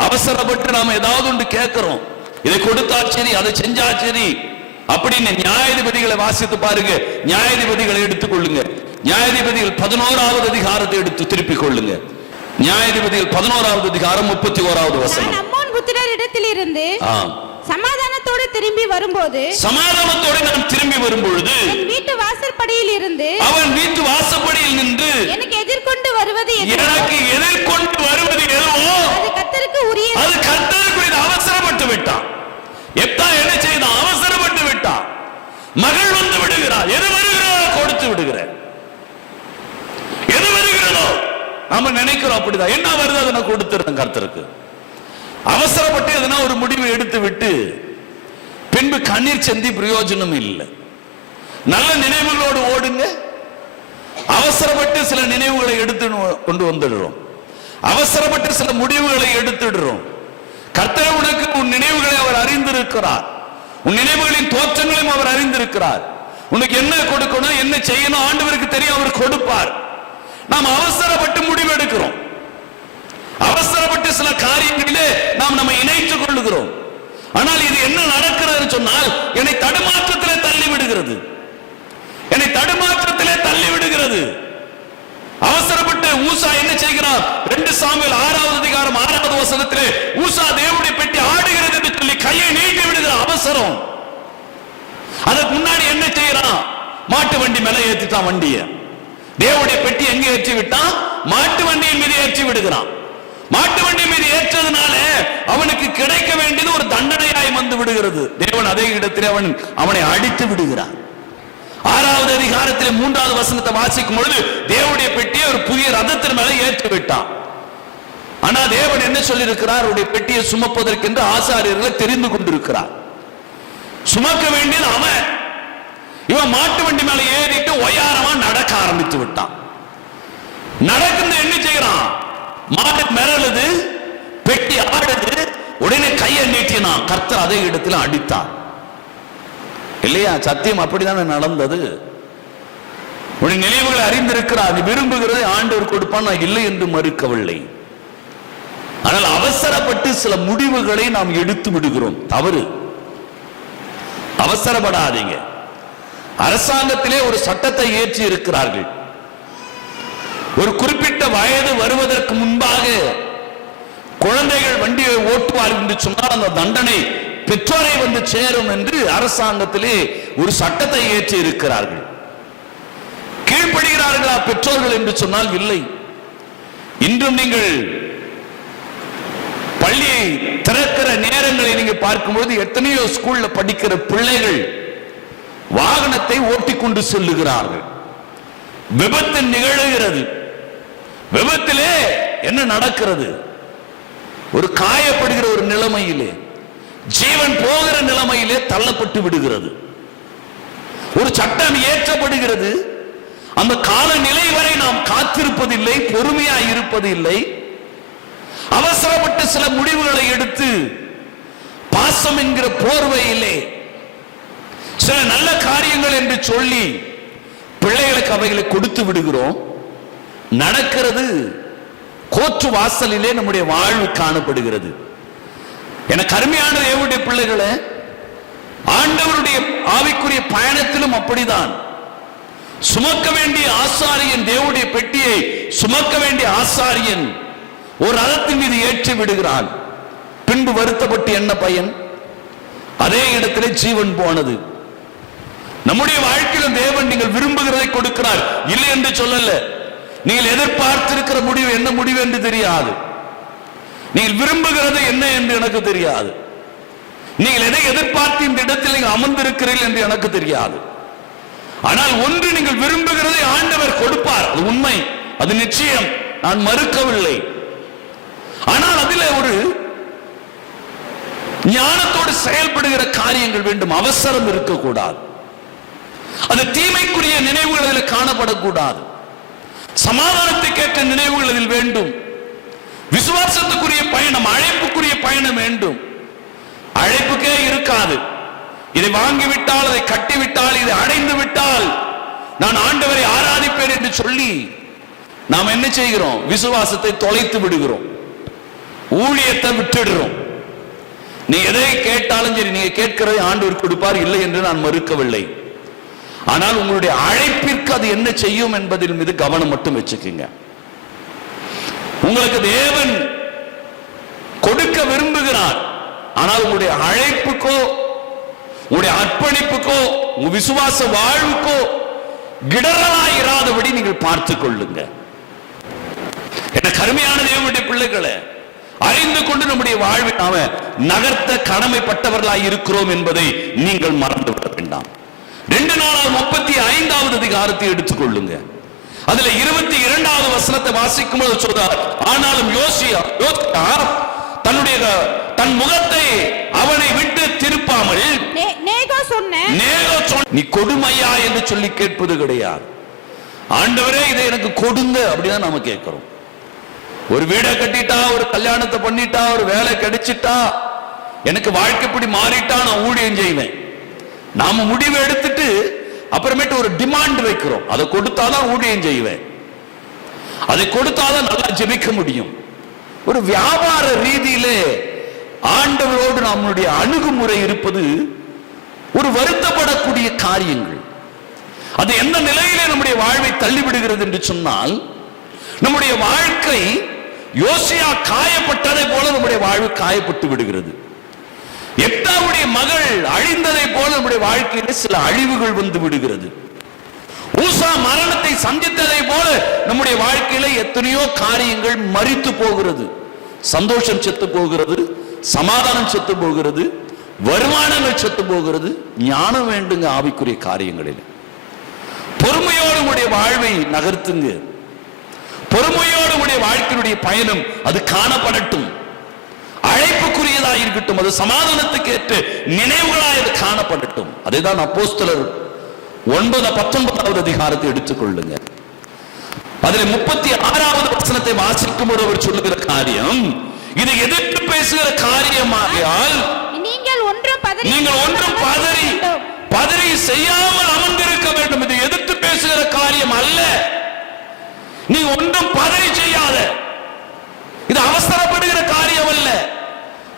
அவசரப்பட்டு நாம ஏதாவது ஒன்று கேட்கிறோம், இதை கொடுத்தா சரி, அதை செஞ்சா சரி அப்படின்னு. நியாயாதிபதிகளை வாசித்து பாருங்க, நியாயாதிபதிகளை எடுத்துக்கொள்ளுங்க. நியாயாதிபதிகள் 11வது அதிகாரத்தை எடுத்து திருப்பிக் கொள்ளுங்க. நியாயாதிபதிகள் 11வது அதிகாரம் 31வது வசனம். அம்மோன் புத்திரர் இடத்திலிருந்து சமாதானத்தோடு திரும்பி வரும்போது, சமாதானத்தோடு நான் திரும்பி வரும்பொழுது வீட்டு வாசற்படியில் இருந்து, அவன் வீட்டு வாசற்படியில் நின்று எனக்கு எதிர்கொண்டு வருவது எதுவோ, அது கர்த்தருக்கு உரியது. அது கர்த்தருக்கு அவசரப்பட்டு விட்டான். எப்தா என்ன செய்தான்? அவசரப்பட்டு விட்டான். மகள் வந்து விடுகிறார், எது வருகிறதோ கொடுத்து விடுகிறார். எது வருகிறதோ நாம நினைக்கிறோம் அப்படிதான், என்ன வருது அதை நான் கொடுத்துறேன் கர்த்தருக்கு. அவசரப்பட்டு எதனா ஒரு முடிவை எடுத்து விட்டு பின்பு கண்ணீர் செந்தி பிரயோஜனம் இல்லை. நல்ல நினைவுகளோடு ஓடுங்க. அவசரப்பட்டு சில நினைவுகளை எடுத்து கொண்டு வந்துடுறோம், அவசரப்பட்டு சில முடிவுகளை எடுத்துடுறோம். கர்த்தர் உனக்கு உன் நினைவுகளை அவர் அறிந்திருக்கிறார், உன் நினைவுகளின் தோற்றங்களையும் அவர் அறிந்திருக்கிறார். உனக்கு என்ன கொடுக்கணும், என்ன செய்யணும் ஆண்டவருக்கு தெரியும், அவர் கொடுப்பார். நாம் அவசரப்பட்டு முடிவு எடுக்கிறோம், அவசரப்பட்டு சில காரியங்களிலே நாம் நம்ம இணைத்துக் கொள்ளுகிறோம். ஆனால் இது என்ன நடக்கிறது சொன்னால், என்னை தடுமாற்றத்திலே தள்ளி விடுகிறது, என்னை தடுமாற்றத்திலே தள்ளி விடுகிறது. அவசரப்பட்டு ஊசா என்ன செய்கிறார்? 2 சாமுவேல் 6வது அதிகாரம் 6வது வசனத்திலே ஊசா தேவனுடைய பெட்டி ஆடுகிறது என்று சொல்லி கையை நீட்டி விடுகிறார். அவசரம். அதுக்கு முன்னாடி என்ன செய்யறான்? மாட்டு வண்டி மேல ஏற்றிட்டான் வண்டியை. தேவனுடைய பெட்டி எங்க ஏற்றி விட்டான்? மாட்டு வண்டியின் மீது ஏற்றி விடுகிறான். மாட்டு வண்டி மீது ஏற்றதுனால அவனுக்கு கிடைக்க வேண்டியது ஒரு தண்டனையாய் வந்து விடுகிறது. தேவன் அதே இடத்திலே அவனை அடித்து விடுகிறான். 6வது அதிகாரத்தில் 3வது வசனத்தை வாசிக்கும் பொழுது தேவனுடைய பெட்டியை ஒரு புதிய ரதத்தின் மேல ஏற்றி விட்டான். ஆனா தேவன் என்ன சொல்லியிருக்கிறார்? அவருடைய பெட்டியை சுமப்பதற்கென்று ஆசாரியர்களை தெரிந்து கொண்டிருக்கிறார். சுமக்க வேண்டியது அவன். இவன் மாட்டு வண்டி மேல ஏறிட்டு ஒய்யாரமா நடக்க ஆரம்பித்து விட்டான். நடக்குது என்ன செய்யறான்? மாட்டு மிரளுது, பெட்டி ஆடுது. உடனே கையை நீட்டினான். கர்த்தர் அதே இடத்துல அடித்தார். இல்லையா? சத்தியம் அப்படித்தானே நடந்தது. உடைய நினைவுகளை அறிந்திருக்கிறார். நீ விரும்புகிறதை ஆண்டவர் கொடுப்பான், நான் இல்லை என்று மறுக்கவில்லை. ஆனால் அவசரப்பட்டு சில முடிவுகளை நாம் எடுத்து விடுகிறோம். தவறு. அவசரப்படாதீங்க. அரசாங்கத்திலே ஒரு சட்டத்தை ஏற்றி இருக்கிறார்கள். ஒரு குறிப்பிட்ட வயது வருவதற்கு முன்பாக குழந்தைகள் வண்டியை ஓட்டுவார்கள் என்று சொன்னால் அந்த தண்டனை பெற்றோரை வந்து சேரும் என்று அரசாங்கத்திலே ஒரு சட்டத்தை ஏற்றி இருக்கிறார்கள். கீழ்ப்படுகிறார்களா பெற்றோர்கள் என்று சொன்னால் இல்லை. இன்றும் நீங்கள் பள்ளியை திறக்கிற நேரங்களை நீங்க பார்க்கும்போது எத்தனையோ ஸ்கூல்ல படிக்கிற பிள்ளைகள் வாகனத்தை ஓட்டிக்கொண்டு செல்லுகிறார்கள். விபத்து நிகழுகிறது. விபத்திலே என்ன நடக்கிறது? ஒரு காயப்படுகிற ஒரு நிலைமையிலே, ஜீவன் போகிற நிலைமையிலே தள்ளப்பட்டு விடுகிறது. ஒரு சட்டம் இயற்றப்படுகிறது. அந்த கால நிலை வரை நாம் காத்திருப்பதில்லை, பொறுமையாய் இருப்பது இல்லை. அவசரப்பட்டு சில முடிவுகளை எடுத்து பாசம் என்கிற போர்வையிலே சில நல்ல காரியங்கள் என்று சொல்லி பிள்ளைகளுக்கு அவைகளை கொடுத்து விடுகிறோம். நடக்கிறது கோற்று வாசலிலே நம்முடைய வாழ்வு காணப்படுகிறது. எனக்கு அருமையான தேவனுடைய பிள்ளைகளே, ஆண்டவருடைய ஆவிக்குரிய பயணத்திலும் அப்படிதான். சுமக்க வேண்டிய ஆசாரியன், தேவனுடைய பெட்டியை சுமக்க வேண்டிய ஆசாரியன் ஒரு ரதத்தின் மீது ஏற்றி விடுகிறான். பின்பு வருத்தப்பட்டு என்ன பயன்? அதே இடத்திலே ஜீவன் போனது. நம்முடைய வாழ்க்கையிலும் தேவன் நீங்கள் விரும்புகிறதை கொடுக்கிறார், இல்லை என்று சொல்லல. நீங்கள் எதிர்பார்த்திருக்கிற முடிவு என்ன முடிவு என்று தெரியாது. நீங்கள் விரும்புகிறது என்ன என்று எனக்கு தெரியாது. நீங்கள் எதை எதிர்பார்த்து இந்த இடத்தில் நீங்கள் அமர்ந்திருக்கிறீர்கள் என்று எனக்கு தெரியாது. ஆனால் ஒன்று, நீங்கள் விரும்புகிறதை ஆண்டவர் கொடுப்பார். அது உண்மை, அது நிச்சயம், நான் மறுக்கவில்லை. ஆனால் அதில் ஒரு ஞானத்தோடு செயல்படுகிற காரியங்கள் வேண்டும். அவசரம் இருக்கக்கூடாது. அது தீமைக்குரிய நினைவுகள் அதில் காணப்படக்கூடாது. சமாதானத்துக்கேற்ற நினைவுகள் அதில் வேண்டும். விசுவாசத்துக்குரிய பயணம், அழைப்புக்குரிய பயணம் வேண்டும். அழைப்புக்கே இருக்காது. இதை வாங்கிவிட்டால், அதை கட்டிவிட்டால், இதை அடைந்து விட்டால் நான் ஆண்டவரை ஆராதிப்பேன் என்று சொல்லி நாம் என்ன செய்கிறோம்? விசுவாசத்தை தொலைத்து விடுகிறோம், ஊழியத்தை விட்டுடுறோம். நீ எதை கேட்டாலும் சரி, நீங்க கேட்கிறதை ஆண்டவர் கொடுப்பார், இல்லை என்று நான் மறுக்கவில்லை. ஆனால் உங்களுடைய அழைப்பிற்கு அது என்ன செய்யும் என்பதில் மீது கவனம் மட்டும் வச்சுக்கோங்க. உங்களுக்கு தேவன் கொடுக்க விரும்புகிறார். ஆனால் உங்களுடைய அழைப்புக்கோ, உங்களுடைய அர்ப்பணிப்புக்கோ, உங்க விசுவாச வாழ்வுக்கோ இடரலாய் இராதபடி நீங்கள் பார்த்துக் கொள்ளுங்க. என்ன கருமையான தேவனுடைய பிள்ளைகளை, அறிந்து கொண்டு நம்முடைய வாழ்வை நாம நகர்த்த கடமைப்பட்டவர்களாய் இருக்கிறோம் என்பதை நீங்கள் மறந்துவிட வேண்டாம். 2 நாளால் 35வது அதிகாரத்தை எடுத்துக்கொள்ளுங்க. அதுல 22வது வசனத்தை வாசிக்கும் போது சொல்றார், ஆனாலும் யோசியா தன் முகத்தை அவனை விட்டு திருப்பாமல் நீ கொடுமையா என்று சொல்லி கேட்பது கிடையாது. ஆண்டவரே இதை எனக்கு கொடுங்க அப்படிதான் நாம கேட்கிறோம். ஒரு வீடை கட்டிட்டா, ஒரு கல்யாணத்தை பண்ணிட்டா, ஒரு வேலை கிடைச்சிட்டா, எனக்கு வாழ்க்கைப்படி மாறிட்டா நான் ஊழியம் செய்வேன். நாம முடிவு எடுத்துட்டு அப்புறமேட்டு ஒரு டிமாண்ட் வைக்கிறோம். அதை கொடுத்தாதான் ஊழியம் செய்வேன், அதை கொடுத்தாதான் நல்லா ஜெபிக்க முடியும். ஒரு வியாபார ரீதியிலே ஆண்டவரோடு நம்முடைய அணுகுமுறை இருப்பது ஒரு வருத்தப்படக்கூடிய காரியங்கள். அது எந்த நிலையிலே நம்முடைய வாழ்வை தள்ளிவிடுகிறது என்று சொன்னால், நம்முடைய வாழ்க்கை யோசியா காயப்பட்டதை போல நம்முடைய வாழ்வு காயப்பட்டு விடுகிறது. எப்தாவுடைய மகள் அழிந்ததை போல நம்முடைய வாழ்க்கையில் சில அழிவுகள் வந்து விடுகிறது. ஊசா மரணத்தை சந்தித்ததை போல நம்முடைய வாழ்க்கையில எத்தனையோ காரியங்கள் மரித்து போகிறது. சந்தோஷம் செத்து போகிறது, சமாதானம் செத்து போகிறது, வருமானங்கள் செத்து போகிறது. ஞானம் வேண்டுங்க ஆவிக்குரிய காரியங்களில். பொறுமையோடு உடைய வாழ்வை நகர்த்துங்க. பொறுமையோடு உடைய வாழ்க்கையுடைய பயணம் அது காணப்படட்டும். அழைப்புக்குரியதாக இருக்கட்டும், அது சமாதானத்துக்கு ஏற்ற நினைவுகளாக அது காணப்படட்டும். அதுதான் அப்போஸ்தலர் 9-19வது அதிகாரத்தை எடுத்துக்கொள்ளுங்க. அதில் 36வது வசனத்தை வாசிக்கும் போது அவர் சொல்லுகிற காரியம், இது எதிர்த்து பேசுகிற காரியமாகியால் நீங்கள் ஒன்றும் பதறி செய்யாமல் அமர்ந்திருக்க வேண்டும். இது எதிர்த்து பேசுகிற காரியம் அல்ல. நீ ஒன்றும் பதறி செய்யாத. இது அவசரப்படுகிற காரியம் அல்ல,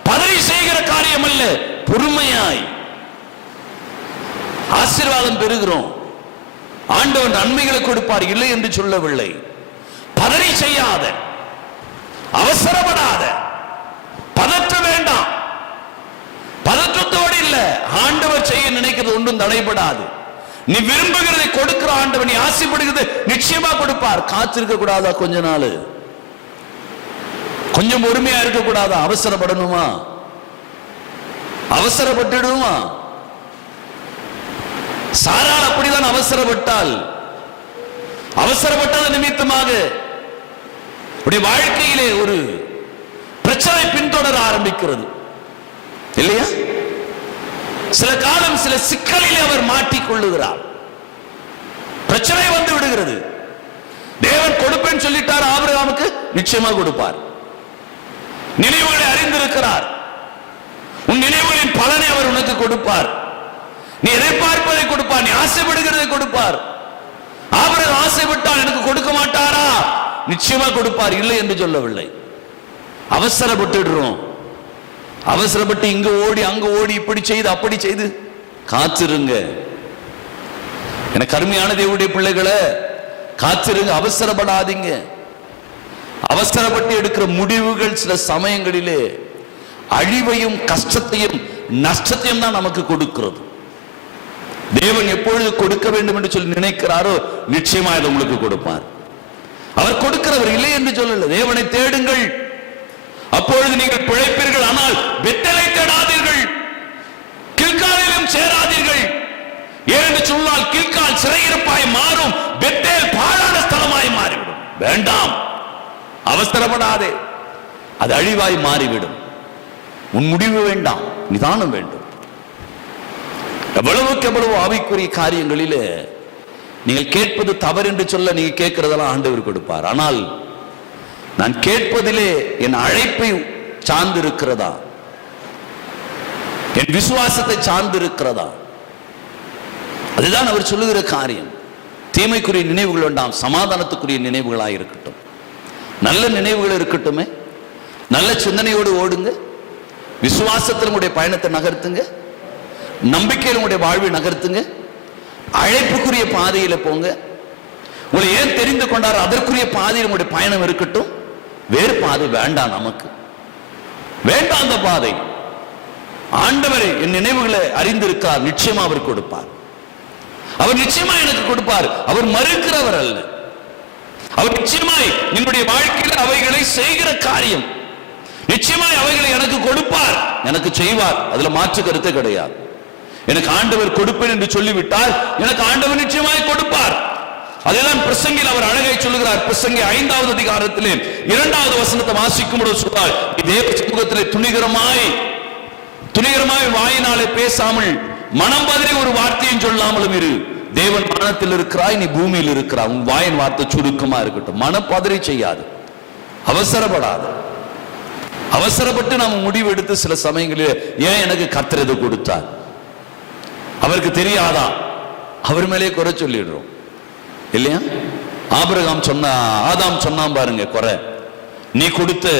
பதறி செய்கிற காரியம் அல்ல. பொறுமையாய் ஆசீர்வாதம் பெறுகிறோம். ஆண்டவன் நன்மைகளை கொடுப்பார், இல்லை என்று சொல்லவில்லை. பதறி செய்யாத, அவசரப்படாத, பதற்ற வேண்டாம். பதற்றத்தோடு இல்ல, ஆண்டவர் செய்ய நினைக்கிறது ஒன்றும் தடைபடாது. நீ விரும்புகிறதை கொடுக்கிற ஆண்டவர், நீ ஆசைப்படுகிறது நிச்சயமா கொடுப்பார். காத்திருக்க கூடாதா? கொஞ்ச நாள் கொஞ்சம் பொறுமையா இருக்க கூடாதா? அவசரப்படணுமா? அவசரப்பட்டுடுமா? சாராள் அப்படிதான் அவசரப்பட்டால், அவசரப்பட்டது நிமித்தமாக உடைய வாழ்க்கையிலே ஒரு பிரச்சனை பின்தொடர ஆரம்பிக்கிறது இல்லையா? சில காலம் சில சிக்கலிலே அவர் மாட்டிக்கொள்ளுகிறார், பிரச்சனை வந்து விடுகிறது. தேவன் கொடுப்பேன்னு சொல்லிட்டார் ஆபிரகாமுக்கு, நிச்சயமா கொடுப்பார். நினைவுகளை அறிந்திருக்கிறார், உன் நினைவுகளின் பலனை அவர் உனக்கு கொடுப்பார். நீ எதிர்பார்ப்பதை கொடுப்பார், நீ ஆசைப்படுகிறதை கொடுப்பார். ஆபிரகாம் ஆசைப்பட்டால் எனக்கு கொடுக்க மாட்டாரா? நிச்சயமா கொடுப்பார், இல்லை என்று சொல்லவில்லை. அவசரப்பட்டுடுறோம், அவசரப்பட்டு இங்க ஓடி அங்க ஓடி இப்படி செய்து அப்படி செய்து காத்திருங்க. எனக்கு அருமையான தேவனுடைய பிள்ளைகளை, காத்திருங்க, அவசரப்படாதீங்க. அவசரப்பட்டு எடுக்கிற முடிவுகள் சில சமயங்களிலே அழிவையும் கஷ்டத்தையும் நஷ்டத்தையும் தான் நமக்கு கொடுக்கிறது. தேவன் எப்பொழுது கொடுக்க வேண்டும் என்று சொல்லி நினைக்கிறாரோ நிச்சயமா இதை உங்களுக்கு கொடுப்பார். அவர் கொடுக்கிறவர் இல்லை என்று சொல்லல. தேவனை தேடுங்கள், அப்பொழுது நீங்கள் பிழைப்பீர்கள். ஆனால் பெத்தேலை தேடாதீர்கள், கில்காலிலும் சேராதீர்கள். ஏனென்று சொன்னால் கில்கால் சிறையிருப்பாய் மாறும், பெத்தேல் பாழான ஸ்தலமாய் மாறிவிடும். வேண்டாம், அவசரப்படாதே, அது அழிவாய் மாறிவிடும். உன் முடிவு வேண்டாம், நிதானம் வேண்டும். எவ்வளவுக்கு எவ்வளவு ஆவிக்குரிய காரியங்களிலே நீங்கள் கேட்பது தவறு என்று சொல்ல நீங்க கேட்கிறதெல்லாம் ஆண்டவர் கொடுப்பார். ஆனால் நான் கேட்பதிலே என் அழைப்பை சார்ந்து இருக்கிறதா, என் விசுவாசத்தை சார்ந்து இருக்கிறதா, அதுதான் அவர் சொல்லுகிற காரியம். தீமைக்குரிய நினைவுகள் வேண்டாம், சமாதானத்துக்குரிய நினைவுகளாக இருக்கட்டும், நல்ல நினைவுகள் இருக்கட்டுமே. நல்ல சிந்தனையோடு ஓடுங்க, விசுவாசத்தில் உங்களுடைய பயணத்தை நகர்த்துங்க, நம்பிக்கையில் உங்களுடைய வாழ்வை நகர்த்துங்க, அழைப்புக்குரிய பாதையில போங்க. உங்களை ஏன் தெரிந்து கொண்டாரோ அதற்குரிய பாதையில் உங்களுடைய பயணம் இருக்கட்டும். வேறு பாதை வேண்டாம், நமக்கு வேண்டாம் அந்த பாதை. ஆண்டவரை என் நினைவுகளை அறிந்திருக்கார், நிச்சயமா அவர் கொடுப்பார். அவர் நிச்சயமா எனக்கு கொடுப்பார். அவர் மறுக்கிறவர் அல்ல. அவர் நிச்சயமாய் என்னுடைய வாழ்க்கையில் அவைகளை செய்கிற காரியம், நிச்சயமாய் அவைகளை எனக்கு கொடுப்பார், எனக்கு செய்வார். அதுல மாற்று கருத்து கிடையாது. எனக்கு ஆண்டவர் கொடுப்பேன் என்று சொல்லிவிட்டார், எனக்கு ஆண்டவர் நிச்சயமாய் கொடுப்பார். அதேதான் பிரசங்கில் அவர் அழகை சொல்லுகிறார். பிரசங்கி 5வது அதிகாரத்திலே 2வது வசனத்தை வாசிக்கும் பொழுது சொல்றார், தேவ சமூகத்திலே துணிகரமாய் வாயினாலே பேசாமல் மனம் பதறி ஒரு வார்த்தையும் சொல்லாமலும் இரு. தேவன் மனத்தில் இருக்கிறாய், நீ பூமியில் இருக்கிறாய். உன் வாயின் வார்த்தை சுருக்கமா இருக்கட்டும். மனம் பதறி செய்யாது, அவசரப்படாது. அவசரப்பட்டு நாம முடிவு எடுத்து சில சமயங்களில் ஏன் எனக்கு கர்த்தர் இதை கொடுத்தார், அவருக்கு தெரியாதா, அவர் மேலே குறை சொல்லிடுறோம் இல்லையா? ஆபிரகாம் சொன்னா, ஆதாம் சொன்னான் பாருங்க குறை, நீ கொடுத்து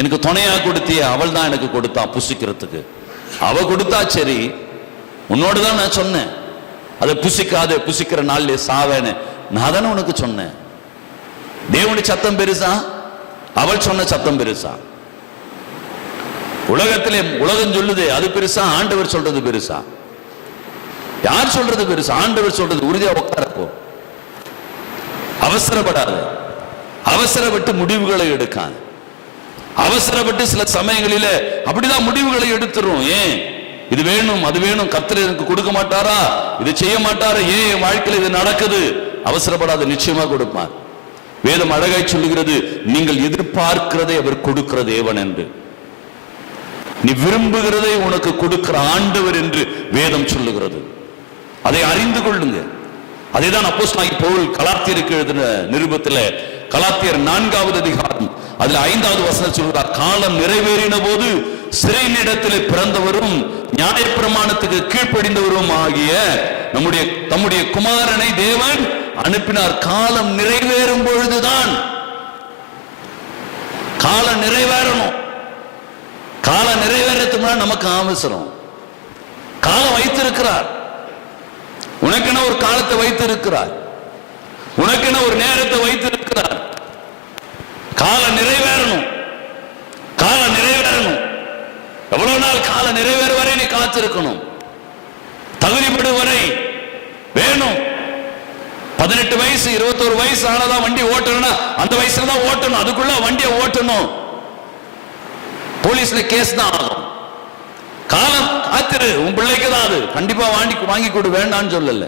எனக்கு துணையா கொடுத்திய, அவள் தான் எனக்கு கொடுத்தா புசிக்கிறதுக்கு. அவ கொடுத்தா சரி, உன்னோடு தான் நான் சொன்னேன் அதை புசிக்காத, புசிக்கிற நாள்ல சாவேன்னு நான் தானே உனக்கு சொன்னேன். தேவனுடைய சத்தம் பெருசா, அவள் சொன்ன சத்தம் பெருசா? உலகத்திலே உலகம் சொல்லுது அது பெருசா, ஆண்டவர் சொல்றது பெருசா? யார் சொல்றது பெருசா? ஆண்டவர் சொல்றது. உறுதியா உட்காரப்போ, அவசரப்படாது, அவசரப்பட்டு முடிவுகளை எடுக்காது. அவசரப்பட்டு சில சமயங்களில அப்படிதான் முடிவுகளை எடுத்துரும். ஏன் இது வேணும் அது வேணும், கர்த்தர் எனக்கு கொடுக்க மாட்டாரா, இது செய்ய மாட்டாரா, ஏன் என் வாழ்க்கையில் இது நடக்குது? அவசரப்படாத, நிச்சயமா கொடுப்பார். வேதம் அழகாய் சொல்லுகிறது, நீங்கள் எதிர்பார்க்கிறதை அவர் கொடுக்கிற தேவன் என்று, நீ விரும்புகிறதை உனக்கு கொடுக்கிற ஆண்டவர் என்று வேதம் சொல்லுகிறது. அதை அறிந்து கொள்ளுங்க. அதைதான் அப்போஸ்தலனாகிய பவுல் கலாத்தியருக்கு எழுதின நிருபத்தில், கலாத்தியர் 4வது அதிகாரம் அதுல 5வது வசனம் சொல்கிறார், காலம் நிறைவேறின போது சிறையினிடத்தில் பிறந்தவரும் நியாயப்பிரமாணத்துக்கு கீழ்ப்படிந்தவரும் ஆகிய தம்முடைய குமாரனை தேவன் அனுப்பினார். காலம் நிறைவேறும் பொழுதுதான், காலம் நிறைவேறணும். காலம் நிறைவேறதுக்கு நமக்கு அவசரம். காலம் வைத்திருக்கிறார், உனக்கென ஒரு காலத்தை வைத்திருக்கிறார், உனக்கென ஒரு நேரத்தை வைத்திருக்கிறார். காலம் நிறைவேறணும், காலம் நிறைவேறணும். எவ்வளவு நாள் காலம் நிறைவேற வரை நீ காத்திருக்கணும், தகுதிப்படும் வரை வேணும். 18 வயசு 21 வயசு ஆனதான் வண்டி ஓட்டணும்னா அந்த வயசுல தான் ஓட்டணும், அதுக்குள்ள வண்டியை ஓட்டணும். போலீஸ்ல கேஸ் தான் ஆகும். காலம் காத்திரு, உன் பிள்ளைக்கு தான் அது கண்டிப்பா வாங்கி கொடு, வேண்டான்னு சொல்லல.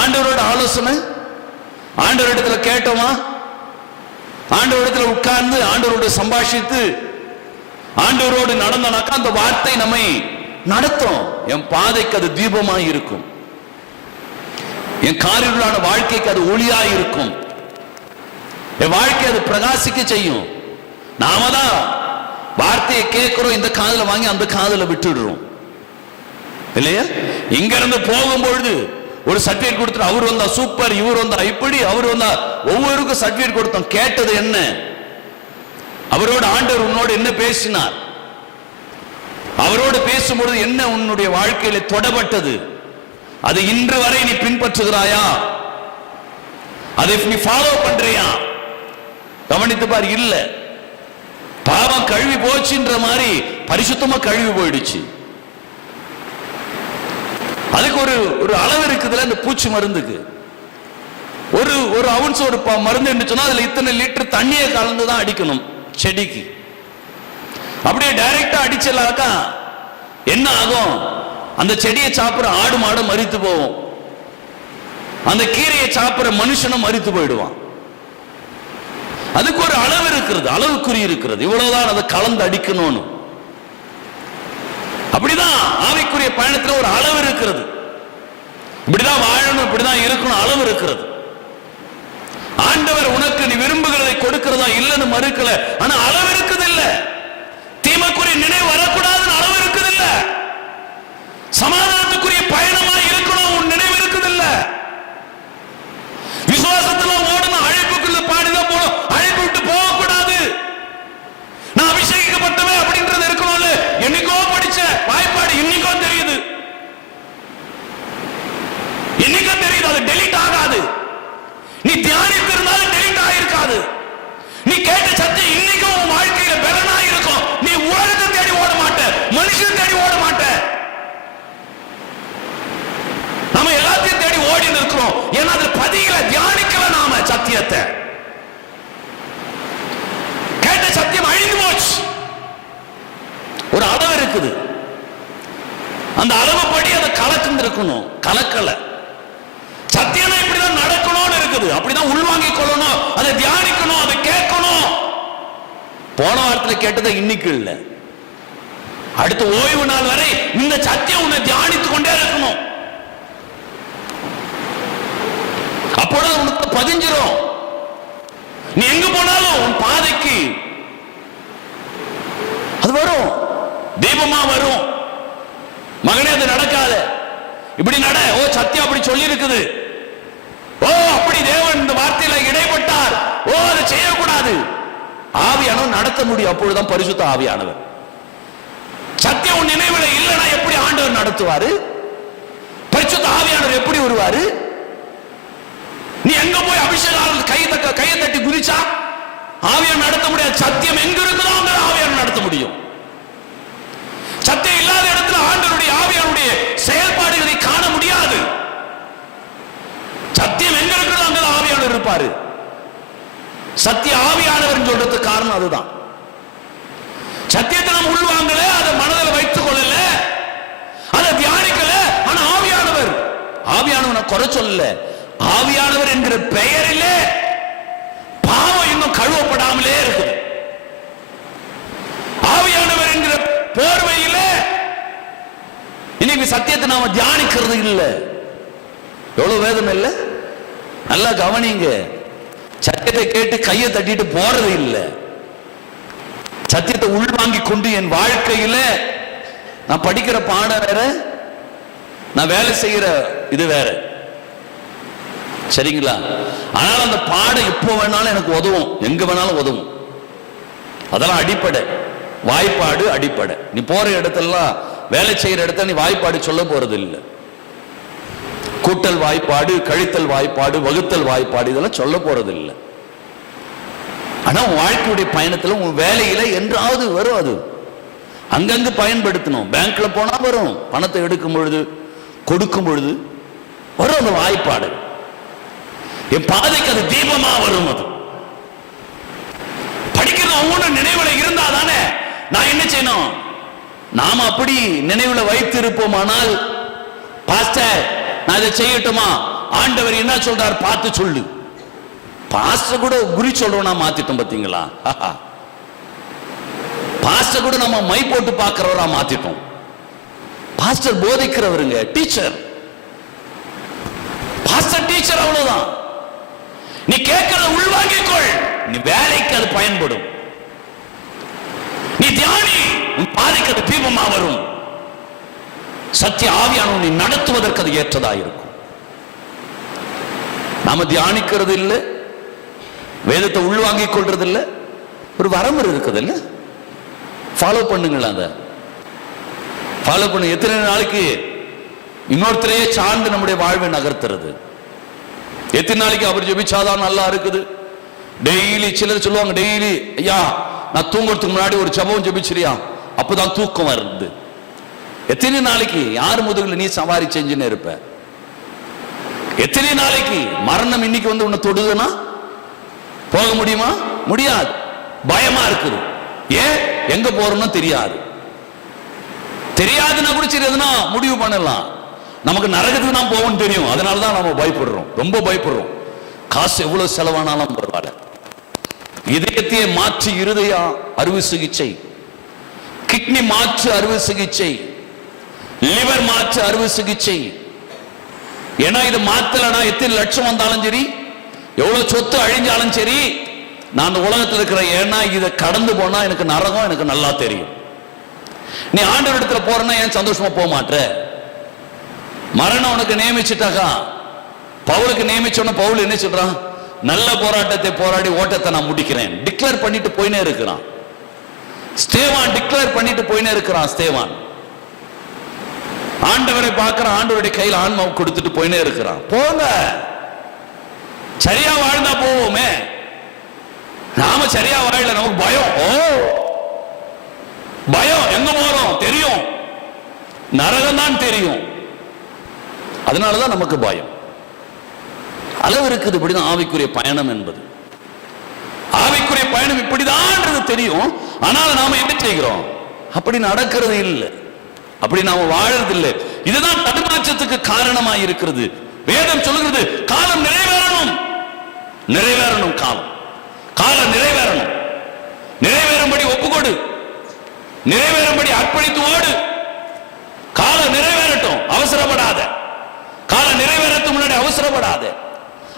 ஆண்டவரோட ஆலோசனை, ஆண்டவரிடத்துல கேட்டோமா, ஆண்டவரிடத்துல உட்கார்ந்து ஆண்டவரோடு சம்பாஷித்து ஆண்டவரோடு நடந்தனாக்கா அந்த வார்த்தை நம்மை நடத்தும். என் பாதைக்கு அது தீபமாய் இருக்கும், என் காரிருளான வாழ்க்கைக்கு அது ஒளியாய் இருக்கும், என் வாழ்க்கை அது பிரகாசிக்க செய்யும். நாம தான் வார்த்தையை கேட்கிறோம், இந்த காதுல வாங்கி அந்த காதுல விட்டுடுறோம் இல்லையா? இங்க இருந்து போகும்பொழுது ஒரு சர்டிபிகேட் கொடுத்துட்டு அவர் வந்தா சூப்பர், இவர் வந்தா இப்படி, அவர் வந்தா, ஒவ்வொருக்கும் சர்டிபிகேட் கொடுத்தோம். கேட்டது என்ன? அவரோடு ஆண்டவர் உன்னோடு என்ன பேசினார்? அவரோடு பேசும்பொழுது என்ன உன்னுடைய வாழ்க்கையில தொடப்பட்டது? அது இன்று வரை நீ பின்பற்றுகிறாயா? அதை நீ ஃபாலோ பண்றியா? கவனித்து பார். இல்ல, பாவம் கழுவி போச்சுன்ற மாதிரி பரிசுத்தமா கழுவி போயிடுச்சு. அதுக்கு ஒரு அளவு இருக்குதுல, இந்த பூச்சி மருந்துக்கு ஒரு அவுன்ஸ் ஒரு மருந்து என்று சொன்னா அதுல இத்தனை லிட்டர் தண்ணியை கலந்துதான் அடிக்கணும் செடிக்கு. அப்படியே டைரக்டா அடிச்சலாக்கா என்ன ஆகும்? அந்த செடியை சாப்பிடுற ஆடு மாடு மரித்து போவோம், அந்த கீரையை சாப்பிடுற மனுஷனும் மரித்து போயிடுவான். அதுக்கு ஒரு அளவு இருக்கிறது, அளவுக்குறி இருக்கிறது, இவ்வளவுதான் அதை கலந்து அடிக்கணும்னு. அப்படிதான் ஆவிக்குரிய பயணத்துல ஒரு அளவு இருக்கிறது. இப்படிதான் வாழணும், இப்படிதான் இருக்கணும், அளவு இருக்கிறது. ஆண்டவர் உனக்கு நீ விரும்புகிறதை கொடுக்கிறதா இல்லன்னு மறுக்கல, ஆனா அளவு இருக்குது இல்ல. தீமைக்குரிய நினைவு வரக்கூடாதுன்னு அளவு இருக்குது இல்ல. சமாதானத்துக்குரிய பயணமா இருக்கணும் உன் நினைவு இருக்குது இல்ல. விசுவாசத்துல ஓடணும், அழைப்புக்குள்ள பாடிதான் போகணும், அழைப்பு விட்டு போகக்கூடாது. நான் அபிஷேகிக்கப்பட்டவன் அப்படின்றது இருக்கணும்ல. என்னைக்கோ படிச்ச வாய்ப்பாடு இன்னைக்கோ தெரியுது, இன்னைக்கோ தெரியுது, அது டெலீட் ஆகாது. நீ தியானித்து இருந்தாலும் டெலீட் ஆகிருக்காது. நீ கேட்ட சத்தியம் இன்னைக்கும் உன் வாழ்க்கையில பலனா இருக்கும். நீ உலகத்தை தேடி ஓட மாட்ட, மனுஷன் தேடி ஓட மாட்ட. நம்ம எல்லாத்தையும் தேடி ஓடி இருக்கிறோம், ஏன்னா அது பதிகளை தியானிக்கல. நாம சத்தியத்தை கேட்ட சத்தியம் அழிந்து போச்சு. ஒரு அளவு இருக்குது, அந்த அளவு படி அதை கலந்து இருக்கணும். கலக்கல. சத்தியம் இப்படிதான் நடக்கணும்னு இருக்குது, அப்படிதான் உள்வாங்கிக் கொள்ளணும், அதை தியானிக்கணும், அதை கேட்கணும். போன வாரத்தில் கேட்டதை இன்னைக்கு இல்ல, அடுத்த ஓய்வு நாள் வரை இந்த சத்தியம் உன்னை தியானித்துக் கொண்டே இருக்கணும். அப்பொழுது உனக்கு பதிஞ்சிரும். நீ எங்க போனாலும் உன் பாதைக்கு அது வரும், தீபமா வரும். மகனே அது நடக்காத, இப்படி நட. ஓ சத்தியம் அப்படி சொல்லி இருக்குது, ஓ அப்படி தேவன் இந்த வார்த்தையில இடைப்பட்டார், ஓ அதை செய்யக்கூடாது. ஆவியானவர் நடத்த முடியும். அப்பொழுதுதான் பரிசுத்த ஆவியானவர். சத்தியம் உன் நினைவுல இல்லைன்னா எப்படி ஆண்டவர் நடத்துவாரு? பரிசுத்த ஆவியானவர் எப்படி வருவாரு? நீ எங்க போய் அபிஷேகம் கையை தட்டி குதிச்சா ஆவியானவர் நடத்த முடியாது. சத்தியம் எங்க இருக்குதோ அங்க ஆவியானவர் நடத்த முடியும். சத்தியம் இல்லாத இடத்துல ஆண்டவருடைய ஆவியானுடைய செயல்பாடுகளை காண முடியாது. சத்தியம் எங்க இருக்கிறதோ அங்க ஆவியானவர் இருப்பாரு. சத்திய ஆவியானவர் சொல்றதுக்கு காரணம் அதுதான். சத்தியத்தை நம்ம உள்வாங்கல, அதை மனதில் வைத்துக் கொள்ளல, அதை தியானிக்கல. ஆனா ஆவியானவர் குறை சொல்லல. ஆவியானவர் என்கிற பெயரிலே பாவம் இன்னும் கழுவப்படாமலே இருக்குது. ஆவியானவர் என்கிற போர்வையில இன்னைக்கு சத்தியத்தை நாம தியானிக்கிறது இல்ல. எவ்வளவு வேதனை இல்ல. நல்லா கவனிங்க. சத்தியத்தை கேட்டு கையை தட்டிட்டு போறது இல்ல. சத்தியத்தை உள்வாங்கி கொண்டு என் வாழ்க்கையில நான் படிக்கிற பாடம் வேற, நான் வேலை செய்யற இது வேற. சரிங்களா? ஆனால் அந்த பாடம் எப்போ வேணாலும் எனக்கு உதவும், எங்க வேணாலும் உதவும். அதெல்லாம் அடிப்படை. வாய்ப்பாடு அடிப்படை. நீ போற இடத்தெல்லாம், வேலை செய்யற இடத்துல நீ வாய்ப்பாடு சொல்ல போறது இல்லை. கூட்டல் வாய்ப்பாடு, கழித்தல் வாய்ப்பாடு, வகுத்தல் வாய்ப்பாடு இதெல்லாம் சொல்ல போறது இல்லை. ஆனா உன் வாழ்க்கையுடைய பயணத்துல உன் வேலையில என்றாவது வரும். அது அங்கங்கு பயன்படுத்தணும். பேங்க்ல போனா வரும், பணத்தை எடுக்கும் பொழுது கொடுக்கும் பொழுது வரும் அந்த வாய்ப்பாடு. என் பாதைக்கு அது தீபமா வரும். அது படிக்கிறது ஒவ்வொன்றும் நினைவுல இருந்தா தானே நான் என்ன செய்யணும், நாம் அப்படி நினைவுல வைத்து இருப்போமானால், பாஸ்டர் நான் இதை செய்யட்டுமா, ஆண்டவர் என்ன சொல்றார் பார்த்து சொல்லு. பாஸ்டர் கூட குறி சொல்றோம்னா மாத்திட்டோம் பாத்தீங்களா? பாஸ்டர் கூட நம்ம மை போட்டு பார்க்கிறவரா மாத்திட்டோம். பாஸ்டர் போதிக்கிறவருங்க, டீச்சர். பாஸ்டர் டீச்சர், அவ்வளவுதான். நீ கேட்கிறத உள்வாங்கிக்கொள், நீ வேலைக்கு அது பயன்படும். நீ தியானி, உன் பாதைக்கு அது தீபமா வரும். சத்திய ஆவியானவனை நீ நடத்துவதற்கு அது ஏற்றதா இருக்கும். நாம தியானிக்கிறது இல்லை, வேதத்தை உள்வாங்கிக் கொள்றது இல்லை, ஒரு வரமுறை இருக்குது இல்ல, ஃபாலோ பண்ணுங்களா, அதை ஃபாலோ பண்ணு. எத்தனை நாளைக்கு இன்னொருத்தரையே சார்ந்து நம்முடைய வாழ்வை நகர்த்துறது? எத்தனை நாளைக்கு அவர் ஜெபிச்சாதான் நல்லா இருக்குது? டெய்லி சிலர் சொல்லுவாங்க, டெய்லி ஐயா நான் தூங்குறதுக்கு முன்னாடி ஒரு ஜெபம் ஜெபிச்சிரியா, அப்பதான் தூக்கம் வருது. எத்தனை நாளைக்கு யார் முதுகுல நீ சவாரி செஞ்சுன்னு இருப்ப? எத்தனை நாளைக்கு மரணம் இன்னைக்கு வந்து உன்னை தொடுதுன்னா போக முடியுமா? முடியாது. பயமா இருக்குது. ஏன்? எங்க போறோம்னு தெரியாது. தெரியாதுன்னா கூட சரி, எதுனா முடிவு பண்ணலாம். நமக்கு நரகத்துக்கு தான் போவோம்னு தெரியும், அதனாலதான் நம்ம பயப்படுறோம், ரொம்ப பயப்படுறோம். காசு எவ்வளவு செலவானாலும் பரவாயில்ல. இதயத்தையே மாற்றி இருதய அறுவை சிகிச்சை, கிட்னி மாற்று அறுவை சிகிச்சை, லிவர் மாற்று அறுவை சிகிச்சை. ஏன்னா இது மாத்தலனா எத்தனை லட்சம் வந்தாலும் சரி, எவ்வளவு சொத்து அழிஞ்சாலும் சரி, நான் அந்த உலகத்தில் இருக்கிற, ஏன்னா இதை கடந்து போனா எனக்கு நரகம் எனக்கு நல்லா தெரியும். நீ ஆண்டவர் இடத்துல போறன்னா ஏன் சந்தோஷமா போக மாட்ட? மரணம் உனக்கு நியமிச்சுட்டாக்கா, பவுலுக்கு நியமிச்சோன்னு பவுல் என்ன சொல்றான்? நல்ல போராட்டத்தை போராடி ஓட்டத்தை நான் முடிக்கிறேன், டிக்ளேர் பண்ணிட்டு போயினே இருக்கிறான். ஸ்தேவான் டிக்ளேர் பண்ணிட்டு போயினே இருக்கிறான். ஸ்தேவான் ஆண்டவரை பார்க்கிற, ஆண்டவருடைய கையில் ஆன்மாவை கொடுத்துட்டு போயினே இருக்கிறான். போங்க, சரியா வாழ்ந்தா போவோமே. நாம சரியா வாழல, நமக்கு பயம். பயம். எங்க போறோம் தெரியும், நரகம் தான் தெரியும், அதனாலதான் நமக்கு பயம். அளவு இருக்குது. இப்படிதான் ஆவிக்குரிய பயணம் என்பது. ஆவிக்குரிய பயணம் இப்படிதான் தெரியும். ஆனால் நாம என்ன செய்கிறோம்? அப்படி நடக்கிறது இல்லை, அப்படி நாம வாழறது இல்லை. இதுதான் தடுமாற்றத்துக்கு காரணமா இருக்கிறது. வேதம் சொல்லுகிறது, காலம் நிறைவேறணும், நிறைவேறணும், காலம் நிறைவேறணும். நிறைவேறும்படி ஒப்புக்கொடு, நிறைவேறும்படி அர்ப்பணித்து ஓடு. காலம் நிறைவேறட்டும், அவசரப்படாத. காலம் நிறைவேறத்துக்கு முன்னாடி அவசரப்படாத.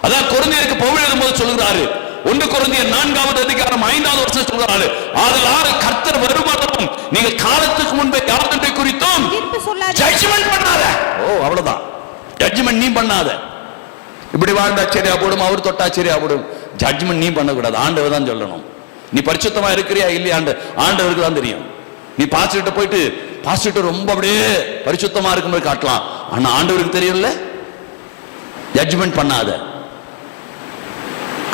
அதான் கொரிந்தியருக்கு பவுல் எழுதும்போது சொல்லுகிறாரு, 1 கொரிந்தியர் 4வது அதிகாரம் 5வது வசனம் சொல்றாரு, ஆதலால் கர்த்தர் வருமானம் நீங்கள் காலத்துக்கு முன்பே யாதொன்றை குறித்தும் ஜட்ஜ்மென்ட் பண்ணாத. அவ்வளவுதான், ஜட்ஜ்மென்ட் நீ பண்ணாத. இப்படி வாழ்ந்தா சரியா போடும், அவர் தொட்டா சரியா போடும், ஜட்ஜ்மென்ட் நீ பண்ணக்கூடாது. ஆண்டவர் தான் சொல்லணும். நீ பரிசுத்தமா இருக்கிறியா இல்லையா ஆண்டவருக்கு தான் தெரியும். நீ பாஸ்டர்கிட்ட போயிட்டு பாஸ்டர் ரொம்ப அப்படியே பரிசுத்தமா இருக்கும்போது காட்டலாம், ஆனா ஆண்டவருக்கு தெரியும்ல. ஜட்ஜ்மென்ட் பண்ணாத.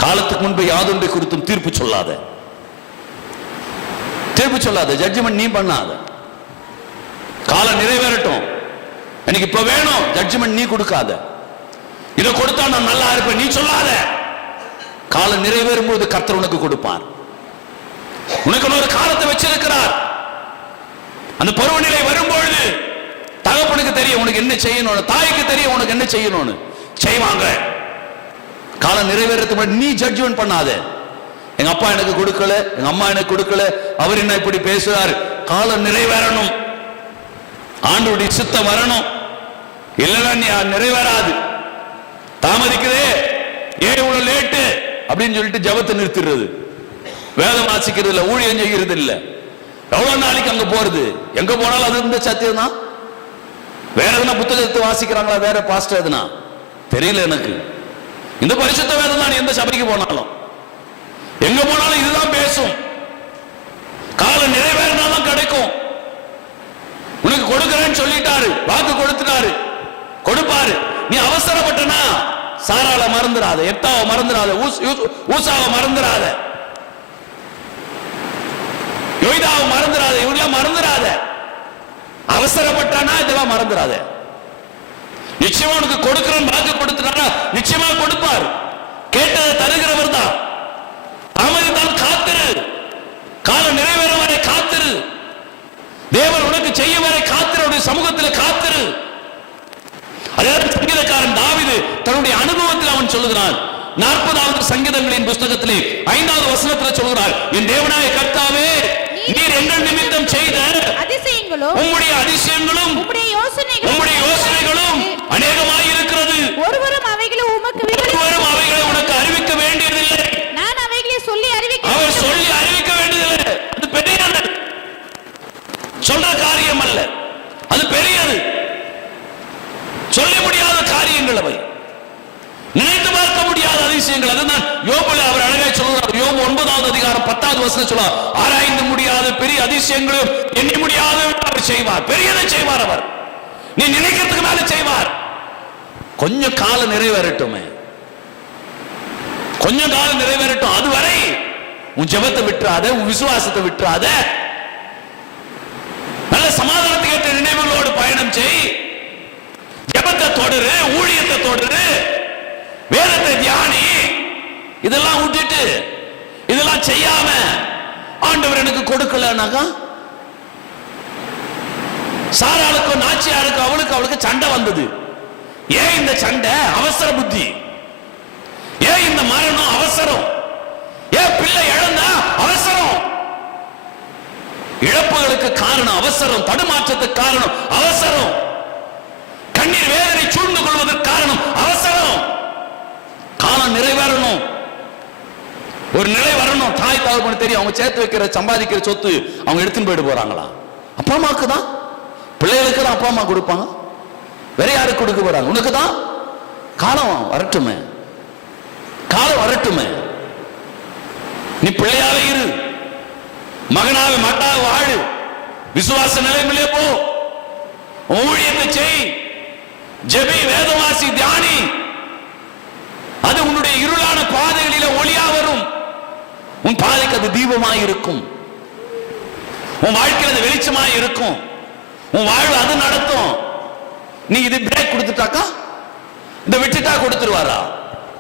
காலத்துக்கு முன்பு யாதொன்றை குறித்தும் தீர்ப்பு சொல்லாத, தீர்ப்பு சொல்லாத. ஜட்ஜ்மென்ட் நீ பண்ணாத. காலம் நிறைவேறட்டும், எனக்கு இப்ப வேணும், ஜட்ஜ்மென்ட் நீ கொடுக்காத. இதை கொடுத்தா நான் நல்லா இருப்பேன் நீ சொல்லாத. காலம் நிறைவேறும் போது கர்த்தர் உனக்கு கொடுப்பார். உனக்கு ஒரு காலத்தை வச்சிருக்கிறார். அந்த பருவநிலை வரும்பொழுது தகப்பனுக்கு தெரியும் உனக்கு என்ன செய்யணும், தாய்க்கு தெரியும் உனக்கு என்ன செய்யணும்னு, செய்வாங்க. காலம் நிறைவேறதுக்கு நீ ஜட்ஜ்மென்ட் பண்ணாத. எங்க அப்பா எனக்கு கொடுக்கல, எங்க அம்மா எனக்கு கொடுக்கல, அவர் என்ன இப்படி பேசுறாரு. காலம் நிறைவேறணும், ஆண்டவருடைய சித்தம் வரணும், இல்லைன்னா நீ நிறைவேறாது. தாமதிக்குதே, ஏன் இவ்வளவு லேட்டு அப்படின்னு சொல்லிட்டு ஜபத்தை நிறுத்திடுறது, வேதம் வாசிக்கிறது இல்லை, ஊழியம் செய்கிறது இல்லை. எவ்வளவு நாளைக்கு அங்க போறது? எங்க போனாலும் அது இந்த சத்தியம் தான். வேற எதுனா புத்தகத்தை வாசிக்கிறாங்களா, வேற பாஸ்டர் எதுனா தெரியல எனக்கு. இந்த பரிசுத்த வேதம் தான். எந்த சபைக்கு போனாலும் எங்க போனாலும் இதுதான் பேசும். காலம் நிறைவேறினாதான் கிடைக்கும். உனக்கு கொடுக்கிறேன்னு சொல்லிட்டாரு, வாக்கு கொடுத்துட்டாரு, கொடுப்பாரு. நீ அவசரப்பட்டனா சாராள மறந்துடாத, எத்தாவ மறந்துடாத, ஊசாவ மறந்துடாத, யோய்தாவை மறந்துடாத, இவங்களாம் மறந்துடாத. அவசரப்பட்டானா இதெல்லாம் மறந்துடாத. நிச்சயமா உனக்கு கொடுக்கிறேன் வாக்கு கொடுத்துட்டாரா, நிச்சயமா கொடுப்பார். கேட்டதை தருகிறவர் தான். தாமதித்தால் காத்திரு, காலம் நிறைவேற வரை காத்திரு. தேவன் உனக்கு செய்ய வரை காத்திரு, அவருடைய சமூகத்தில் காத்திரு. அதாவது சங்கீதக்காரன் தாவீது தன்னுடைய அனுபவத்தில் அவன் சொல்லுகிறான். 40வது சங்கீதங்களின் புஸ்தகத்திலே 5வது வசனத்தில் சொல்கிறார், என் தேவனாய கர்த்தாவே, நீர் எங்கள் நிமித்தம் செய்த அதிசயங்களும் உம்முடைய அதிசயங்களும் உம்முடைய யோசனைகளும் அநேகமாய் இருக்கிறது. ஒருவரும் அவைகளை உனக்கு அறிவிக்க வேண்டியதில்லை. நான் அவைகளை சொல்லி அவர் சொல்லி அறிவிக்க வேண்டியதில்லை. அது பெரியது, சொல்ற காரியம் அல்ல, அது பெரியது. சொல்ல முடியாத காரியங்கள் அவை, நினைத்து பார்க்க முடியாத அதிசயங்கள். அதுதான் யோபுல அவர் அழகாய் சொல்றார். யோபு 9வது அதிகாரம் 10வது வசனம் சொல்றார், ஆராய்ந்து முடியாத பெரிய அதிசயங்களும் எண்ணி முடியாத அவர் செய்வார். பெரியதை செய்வார் அவர், நீ நினைக்கிறதுக்கு மேல செய்வார். கொஞ்சம் காலம் நிறைவேறட்டுமே, கொஞ்சம் காலம் நிறைவேறட்டும். அதுவரை உன் ஜெபத்தை விட்டுறாத, உன் விசுவாசத்தை விட்டுறாத. நல்ல சமாதானத்தை ஏற்ற நினைவுகளோடு பயணம் செய். ஜெபத்தை தொடரு, ஊழியத்தை தொடரு, வேதத்தை தியானி. இதெல்லாம் விட்டுட்டு இதெல்லாம் செய்யாம ஆண்டவர் எனக்கு கொடுக்கலனாக்கா, சாராளுக்கும் நாச்சியாருக்கும் அவளுக்கு சண்டை வந்தது. ஏன் இந்த சண்டை? அவசர புத்தி. ஏன் இந்த மரணம்? அவசரம். ஏன் பிள்ளை இழந்தா? அவசரம். இழப்புகளுக்கு காரணம் அவசரம், தடுமாற்றத்துக்கு காரணம் அவசரம், கண்ணீர் வேதனை சூழ்ந்து கொள்வதற்கு காரணம் அவசரம். காலம் நிறைவேறணும், ஒரு நிலை வரணும். தாய் தகப்பனுக்கு தெரியும், அவங்க சேர்த்து வைக்கிற சம்பாதிக்கிற சொத்து அவங்க எடுத்துன்னு போயிட்டு போறாங்களா? அப்பா அம்மாவுக்கு தான், பிள்ளைகளுக்கு தான் அப்பா அம்மா கொடுப்பாங்க, வேற யாருக்கு கொடுக்க போறாங்க? உனக்கு தான். காலம் வரட்டுமே, காலம் வரட்டுமே. நீ பிள்ளையாவே இரு, மகனாக மட்டாக வாழு, விசுவாச நிலைமையிலே போ, ஊழியத்தை செய், ஜெபி, வேதவாசி, தியானி. அது உன்னுடைய இருளான பாதைகளில ஒளியா வரும். உன் பாதைக்கு அது தீபமாய் இருக்கும், உன் வாழ்க்கையில் அது வெளிச்சமாய் இருக்கும், உன் வாழ்வு அது நடத்தும். நீ இது பிரேக் கொடுத்துட்டாக்கா, இந்த விட்டுட்டா கொடுத்துருவாரா?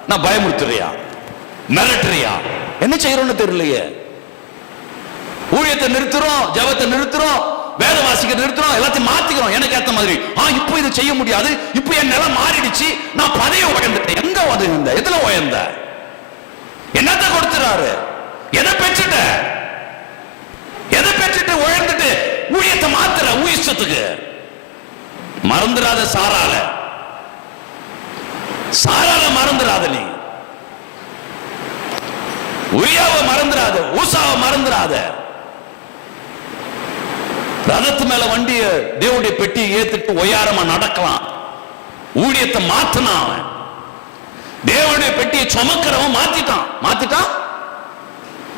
நான் பயமுறுத்துறியா, மிரட்டுறியா, என்ன செய்யறோம்னு தெரியலையே. ஊழியத்தை நிறுத்துறோம், ஜெபத்தை நிறுத்துறோம், வேத வாசிக்க நிறுத்துறோம், எல்லாத்தையும் மாத்திக்கிறோம் எனக்கு ஏத்த மாதிரி. இப்போ இது செய்ய முடியாது, இப்போ என் நிலம் மாறிடுச்சு, நான் பதைய உயர்ந்துட்டேன். எங்க உயர்ந்த? எதுல உயர்ந்த? என்னத்த கொடுத்துறாரு? எதை பெற்றுட்ட? எதை பெற்றுட்டு உயர்ந்துட்டு ஊழியத்தை மாத்துற ஊழியத்துக்கு? மறந்துடாத சாரால, சாரால மறந்துடாத. நீ உரியாவை மறந்துடாத, ஊசாவை மறந்துடாத. ரதத்து மேல வண்டிய தேவனுடைய பெட்டியை ஏத்துட்டு ஒய்யாரமா நடக்கலாம். ஊழியத்தை மாத்தினான் அவன். தேவனுடைய பெட்டியை சுமக்கிறவன் மாத்திட்டான்.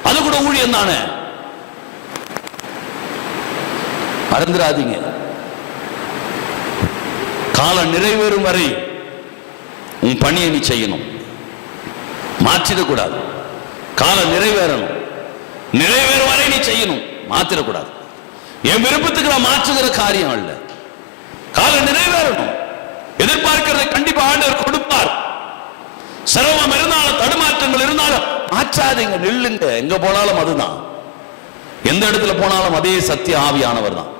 அது கூட ஊழியம் தானே. மறந்துடாதீங்க, காலம் நிறைவேறும் வரை உன் பணியை நீ செய்யணும், மாற்றிடக்கூடாது. காலம் நிறைவேறணும், நிறைவேறும் வரை நீ செய்யணும், மாத்திடக்கூடாது. என் விருப்பத்துக்கு நான் மாற்றுகிற காரியம் அல்ல. காலம் நிறைவேறணும், எதிர்பார்க்கிறதை கண்டிப்பா ஆண்டவர் கொடுப்பார். சிரமம் இருந்தாலும், தடுமாற்றங்கள் இருந்தாலும் மாற்றாதீங்க, நில்லுங்க. எங்க போனாலும் அதுதான், எந்த இடத்துல போனாலும் அதே சத்திய ஆவியானவர் தான்.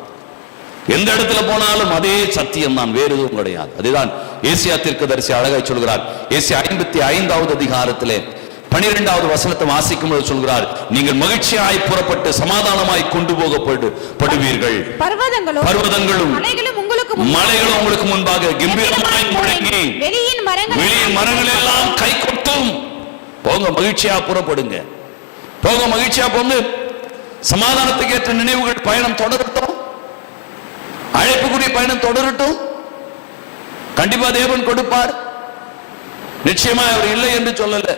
எந்த இடத்துல போனாலும் அதே சத்தியம் தான், வேறு எதுவும் கிடையாது. அதுதான் ஏசியா தீர்க்கதரிசி அழகாய் சொல்கிறார். ஏசியா 55வது அதிகாரத்திலே 12வது வசனத்தை வாசிக்கும் போது சொல்கிறார், நீங்கள் மகிழ்ச்சியாய் புறப்பட்டு சமாதானமாய் கொண்டு போகப்படுவீர்கள். பர்வதங்களும் மலைகளும் உங்களுக்கு முன்பாக கம்பீரமாய் முழங்கி வெளியின் மரங்கள் எல்லாம் கை கொட்டும். போங்க, மகிழ்ச்சியா புறப்படுங்க, போங்க, மகிழ்ச்சியா போங்க. சமாதானத்துக்கு ஏற்ற நினைவுகள் பயணம் தொடரட்டும், அழைப்புக்குரிய பயணம் தொடரட்டும். கண்டிப்பா தேவன் கொடுப்பார். நிச்சயமா அவர் இல்லை என்று சொல்லல,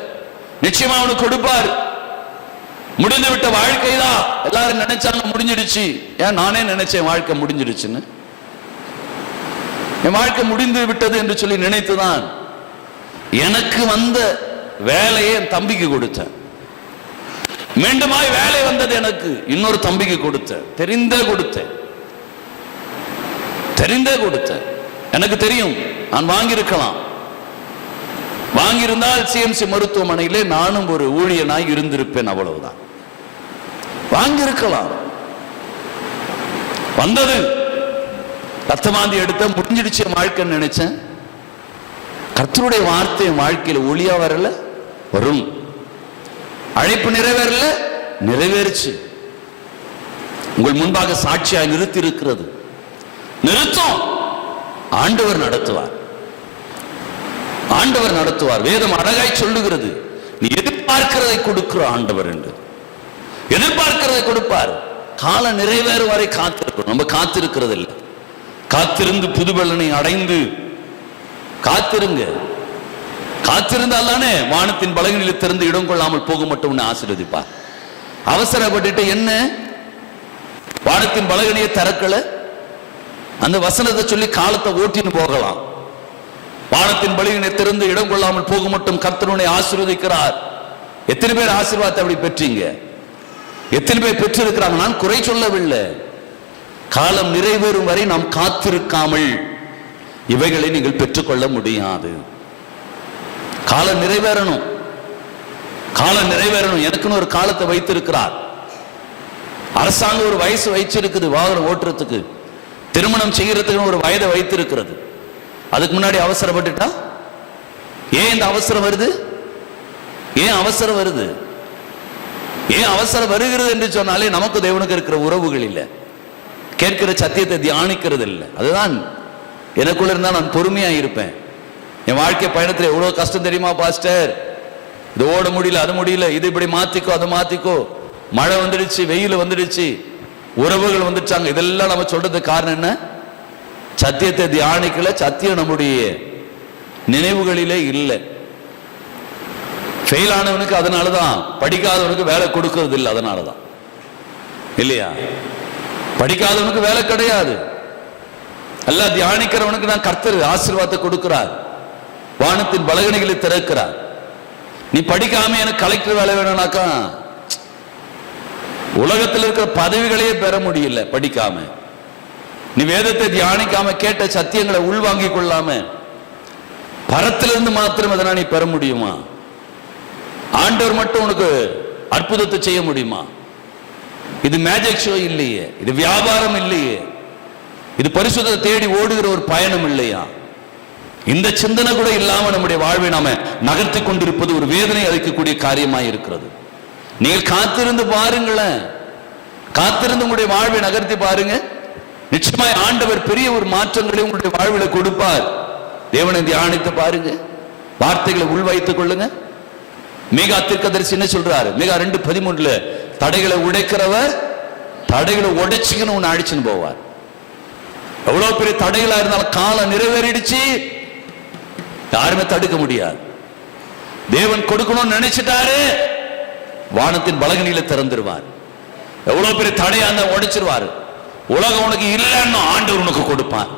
நிச்சயமா அவனுக்கு கொடுப்பார். முடிந்து விட்ட வாழ்க்கை தான். எல்லாரும் நினைச்சாங்க முடிஞ்சிடுச்சு. ஏன் நானே நினைச்சேன் வாழ்க்கை முடிஞ்சிடுச்சுன்னு. என் வாழ்க்கை முடிந்து விட்டது என்று சொல்லி நினைத்துதான் எனக்கு வந்த வேலையை என் தம்பிக்கு கொடுத்தேன். மீண்டுமாய் வேலை வந்தது எனக்கு இன்னொரு தம்பிக்கு கொடுத்தேன். தெரிந்தே கொடுத்தேன். எனக்கு தெரியும் நான் வாங்கியிருக்கலாம். வாங்கியிருந்தால் சிஎம்சி மருத்துவமனையிலே நானும் ஒரு ஊழியனாய் இருந்திருப்பேன். அவ்வளவுதான். வாங்கியிருக்கலாம். வந்தது. ரத்தமாந்தி எடுத்த முடிஞ்சிடுச்சு வாழ்க்கைன்னு நினைச்சேன். கர்த்தருடைய வார்த்தை வாழ்க்கையில ஒளியா வரல, வரும். அழைப்பு நிறைவேறல, நிறைவேறுச்சு. உங்கள் முன்பாக சாட்சியாக நிறுத்தி இருக்கிறது. நிறுத்தம். ஆண்டவர் நடத்துவார், ஆண்டவர் நடத்துவார். வேதம் அழகாய் சொல்லுகிறது, நீ எதிர்பார்க்கிறதை கொடுக்கிற ஆண்டவர் என்று. எதிர்பார்க்கிறதை கொடுப்பார். காலம் நிறைவேறும் வரை காத்திருக்கிறோம். நம்ம காத்திருக்கிறது இல்லை. காத்திருந்து புதுபலனை அடைந்து காத்திருங்க. காத்திருந்தால் தானே வானத்தின் பலகணியில் திறந்து இடம் கொள்ளாமல் போக மட்டும் ஆசீர்வதிப்பார். அவசரப்பட்டுட்டு என்ன, வானத்தின் பலகணியை திறக்கல, அந்த வசனத்தை சொல்லி காலத்தை ஓட்டின்னு போகலாம். வானத்தின் பலகணியை திறந்து இடம் கொள்ளாமல் போக மட்டும் கர்த்தருனை ஆசீர்வதிக்கிறார். எத்தனை பேர் ஆசீர்வாதத்தை அப்படி பெற்றீங்க? எத்தனை பேர் பெற்றிருக்கிறாங்க? நான் குறை சொல்லவில்லை. காலம் நிறைவேறும் வரை நாம் காத்திருக்காமல் இவைகளை நீங்கள் பெற்றுக்கொள்ள முடியாது. காலம் நிறைவேறணும், காலம் நிறைவேறணும். எனக்குன்னு ஒரு காலத்தை வைத்திருக்கிறார். அரசாங்கம் ஒரு வயசு வைச்சிருக்குது வாகனம் ஓட்டுறதுக்கு, திருமணம் செய்யறதுக்கு ஒரு வயதை வைத்திருக்கிறது. அதுக்கு முன்னாடி அவசரப்பட்டுட்டா ஏன் இந்த அவசரம் வருது? ஏன் அவசரம் வருது? ஏன் அவசரம் வருகிறது என்று சொன்னாலே நமக்கு தேவனுக்கு இருக்கிற உறவுகள் இல்லை, கேட்கிற சத்தியத்தை தியானிக்கிறது இல்லை. அதுதான் எனக்குள்ள இருந்தா நான் பொறுமையா இருப்பேன். என் வாழ்க்கை பயணத்தில் எவ்வளவு கஷ்டம் தெரியுமா பாஸ்டர்? இது ஓட முடியல, அது முடியல, இது இப்படி மாத்திக்கோ, அதை மாத்திக்கோ, மழை வந்துடுச்சு, வெயில் வந்துடுச்சு, உறவுகள் வந்துட்டாங்க. இதெல்லாம் நம்ம சொல்றதுக்கு காரணம் என்ன? சத்தியத்தை தியானிக்கல. சத்தியம் நம்முடைய நினைவுகளிலே இல்லை. ஃபெயில் ஆனவனுக்கு அதனாலதான், படிக்காதவனுக்கு வேலை கொடுக்கறது இல்லை, அதனாலதான் இல்லையா? படிக்காதவனுக்கு வேலை கிடையாது. எல்லாம் தியானிக்கிறவனுக்கு தான் கர்த்தர் ஆசீர்வாதத்தை கொடுக்கிறார், வானத்தின் பலகணிகளை திறக்கிறார். நீ படிக்காம எனக்கு கலெக்டர் வேலை வேணும்னாக்கா உலகத்தில் இருக்கிற பதவிகளையே பெற முடியல. படிக்காம, நீ வேதத்தை தியானிக்காம, கேட்ட சத்தியங்களை உள்வாங்கிக் கொள்ளாம, பரத்திலிருந்து மாத்திரம் அதனால் நீ பெற முடியுமா? ஆண்டவர் மட்டும் உனக்கு அற்புதத்தை செய்ய முடியுமா? இது மேஜிக் ஷோ இல்லையே, இது வியாபாரம் இல்லையே, இது பரிசுத்தத்தை தேடி ஓடுகிற ஒரு பயணம் இல்லையா? இந்த சிந்தனை கூட இல்லாம நம்முடைய வாழ்வை நாம நகர்த்தி கொண்டிருப்பது ஒரு வேதனை அளிக்கக்கூடிய காரியமாய் இருக்கிறது. நீங்கள் காத்திருந்து பாருங்களேன், காத்திருந்து உங்களுடைய வாழ்வை நகர்த்தி பாருங்க. நிச்சயமாய் ஆண்டவர் பெரிய ஒரு மாற்றங்களை உங்களுடைய வாழ்வில கொடுப்பார். தேவனை தியானித்து பாருங்க, வார்த்தைகளை உள்வைத்துக் கொள்ளுங்க. மீகா தீர்க்கதரிசி என்ன சொல்றாரு? மீகா 2:13 தடைகளை உடைக்கிறவர் தடைகளை உடைச்சிங்கன்னு உன்னை அடிச்சுன்னு போவார். எவ்வளவு பெரிய தடைகளா இருந்தாலும் காலம் நிறைவேறிடுச்சு, யாருமே தடுக்க முடியாது. தேவன் கொடுக்கணும்னு நினைச்சிட்டாரு, வானத்தின் பலகணியில திறந்துருவார். எவ்வளவு பெரிய தடையா இருந்தா உடைச்சிருவாரு. உலகம் உனக்கு இல்லைன்னு ஆண்டவர் உனக்கு கொடுப்பார்.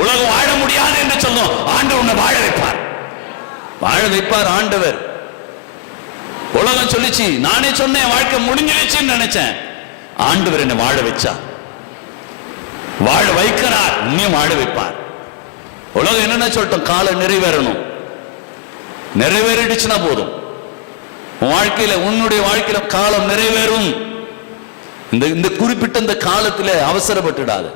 உலகம் வாழ முடியாது என்று சொல்லும், ஆண்டவர் உன்னை வாழ வைப்பார். வாழ வைப்பார் ஆண்டவர். உலகம் சொல்லிச்சு, நானே சொன்னேன் வாழ்க்கை முடிஞ்சிருச்சுன்னு நினைச்சேன், ஆண்டவர் என்னை வாழ வச்சார். வாழ வைக்கிறார், இன்னும் வாழ வைப்பார். உலகம் என்னென்ன சொல்லிட்டோம்? காலம் நிறைவேறணும். நிறைவேறிடுச்சுன்னா போதும். வாழ்க்கையில, உன்னுடைய வாழ்க்கையில காலம் நிறைவேறும். இந்த குறிப்பிட்ட இந்த காலத்தில் அவசரப்பட்டுடாது.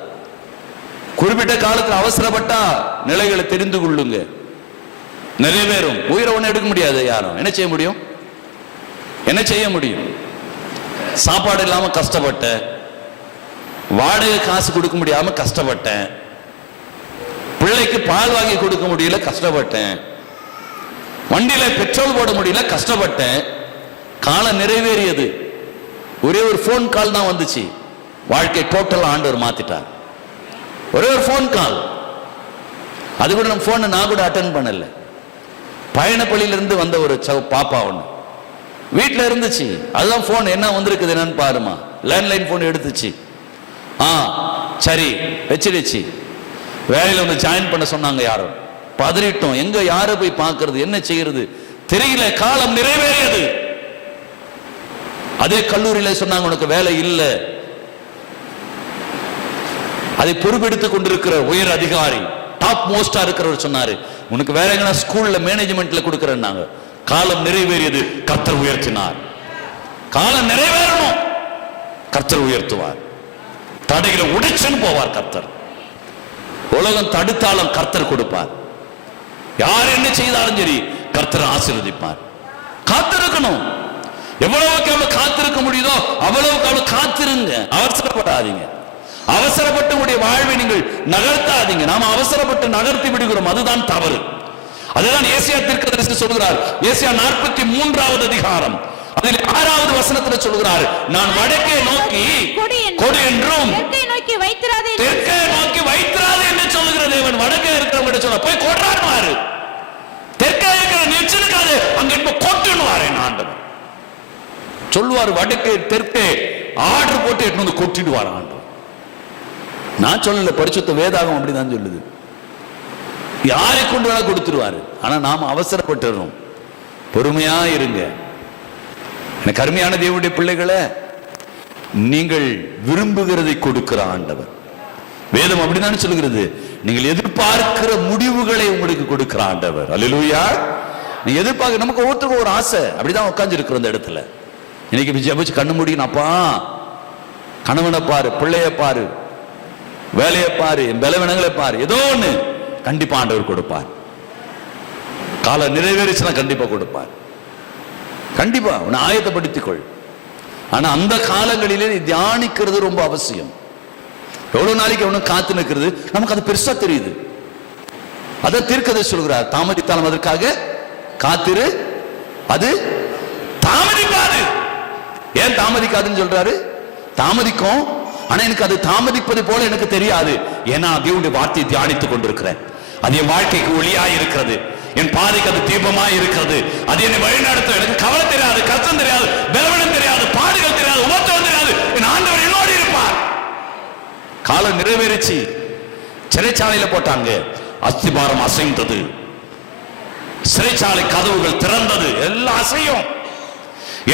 குறிப்பிட்ட காலத்தில் அவசரப்பட்டா நிலைகளை தெரிந்து கொள்ளுங்க, நிறைவேறும். உயிரை ஒண்ணு எடுக்க முடியாது. யாரும் என்ன செய்ய முடியும்? என்ன செய்ய முடியும்? சாப்பாடு இல்லாம கஷ்டப்பட்டேன், வாடகை காசு கொடுக்க முடியாம கஷ்டப்பட்டேன், பிள்ளைக்கு பால் வாங்கி கொடுக்க முடியல கஷ்டப்பட்டேன், வண்டியில பெட்ரோல் போட முடியல கஷ்டப்பட்டேன். காலம் நிறைவேறியது. ஒரே ஒரு போன் கால் தான் வந்துச்சு, வாழ்க்கை டோட்டல் ஆண்டவர் மாத்திட்டார். ஒரே ஒரு போன் கால். அது கூட நம்ம போனை நான் கூட அட்டென்ட் பண்ணல. பயணப்பள்ளியிலிருந்து வந்த ஒரு பாப்பா ஒண்ணு வீட்டில் இருந்துச்சு. அதுதான் போன் என்ன வந்திருக்குது என்னன்னு பாருமா. லேண்ட்லைன் போன் எடுத்துச்சு. சரி வச்சிடுச்சு. வேலையில வந்து ஜாயின் பண்ண சொன்னாங்க. யாரும் பதறிட்டோம், எங்க யாரை போய் பார்க்கறது, என்ன செய்யறது தெரியல. காலம் நிறைவேறியது. அதே கல்லூரியில சொன்னாங்க உனக்கு வேலை இல்லை. அதை பொறுப்பெடுத்துக் கொண்டிருக்கிற உயர் அதிகாரி, டாப் மோஸ்டா இருக்கிறவர் சொன்னாரு, உனக்கு வேற எங்கன்னா ஸ்கூல்ல மேனேஜ்மெண்ட்ல கொடுக்கறேன்னாங்க. காலம் நிறைவேறியது, கர்த்தர் உயர்த்தினார். காலம் நிறைவேறணும், கர்த்தர் உயர்த்துவார். தடைகளை உடைச்சுன்னு போவார் கர்த்தர். உலகம் தடுத்தாலும் கர்த்தர் கொடுப்பார். யார் என்ன செய்தாலும் சரி கர்த்தர் ஆசீர்வதிப்பார். காத்திருக்கணும். எவ்வளவுக்கு எவ்வளவு காத்திருக்க முடியுதோ அவ்வளவுக்கு அவ்வளவு காத்திருங்க. அவசரப்படாதீங்க. அவசரப்பட்டு உங்களுடைய வாழ்வை நீங்கள் நகர்த்தாதீங்க. நாம அவசரப்பட்டு நகர்த்தி விடுகிறோம், அதுதான் தவறு. அதுதான் ஏசாயா தீர்க்கதரிசி சொல்கிறார். ஏசாயா 43வது அதிகாரம் அதில் 6வது வசனத்தில் சொல்கிறார், நான் வடக்கே நோக்கி கொடு என்றும் தெற்கே நோக்கி வைத்திராதே என்று சொல்லுகிற தேவன் வடக்கே இருக்கிறவங்க சொல்ல போய் கொட்டாடுவாரு. தெற்கே இருக்கிற நிச்சயிக்காது அங்க இப்ப கொட்டுவாரு ஆண்டவர் சொல்லுவார். வடக்கே தெற்கே ஆர்டர் போட்டு எட்டு வந்து கொட்டிடுவார் ஆண்டவர். நான் சொல்லல, பரிசுத்த வேதாகம் அப்படிதான் சொல்லுது. யாரை கொண்டு வேணா கொடுத்துருவாரு. ஆனா நாம அவசரப்பட்டுறோம். பொறுமையா இருங்க. எனக்கு அருமையான தேவனுடைய பிள்ளைகளை, நீங்கள் விரும்புகிறதை கொடுக்கிற ஆண்டவர். வேதம் அப்படிதான் சொல்லுகிறது, நீங்கள் எதிர்பார்க்கிற முடிவுகளை உங்களுக்கு கொடுக்கிற ஆண்டவர். அல்லேலூயா. நீ எதிர்பார்க்க, நமக்கு ஒவ்வொருத்தருக்கும் ஒரு ஆசை. அப்படிதான் உட்கார்ந்து இருக்கிற அந்த இடத்துல. இன்னைக்கு ஜெபிச்சு கண்ணு முடிக்கணும். அப்பா, கணவனை பாரு, பிள்ளைய பாரு, வேலையை பாரு, பலவீனங்களை பாரு, ஏதோ ஒண்ணு கண்டிப்பா ஆண்டவர் கொடுப்பார். காலம் நிறைவேறிச்சுன்னா கண்டிப்பா கொடுப்பார். கண்டிப்பா உன்னை ஆயத்தப்படுத்திக்கொள். ஆனா அந்த காலங்களிலே நீ தியானிக்கிறது ரொம்ப அவசியம். எவ்வளவு நாளைக்கு அவனு காத்து நிற்கிறது நமக்கு அது பெருசா தெரியுது. அதை தீர்க்கதரிசி சொல்கிறார், தாமதித்தாலும் அதற்காக காத்திரு, அது தாமதிக்காது. ஏன் தாமதிக்காதுன்னு சொல்றாரு? தாமதிக்கும், ஆனா எனக்கு அது தாமதிப்பது போல எனக்கு தெரியாது. ஏன்னா தேவனுடைய வார்த்தையை தியானித்துக் கொண்டிருக்கிறேன். அது என் வாழ்க்கைக்கு ஒளியா இருக்கிறது, என் பாதைக்கு அது தீபமா இருக்கிறது. அது என்னை வழிநடத்தும். எனக்கு கவலை தெரியாது, கஷ்டம் தெரியாது, பலவீனம் தெரியாது, பாடுகள் தெரியாது, உபத்திரம் தெரியாது. என் ஆண்டவர் என்னோடு இருப்பார். காலம் நிறைவேறிச்சு. சிறைச்சாலையில போட்டாங்க, அஸ்திபாரம் அசைந்தது, சிறைச்சாலை கதவுகள் திறந்தது, எல்லாம் அசையும்,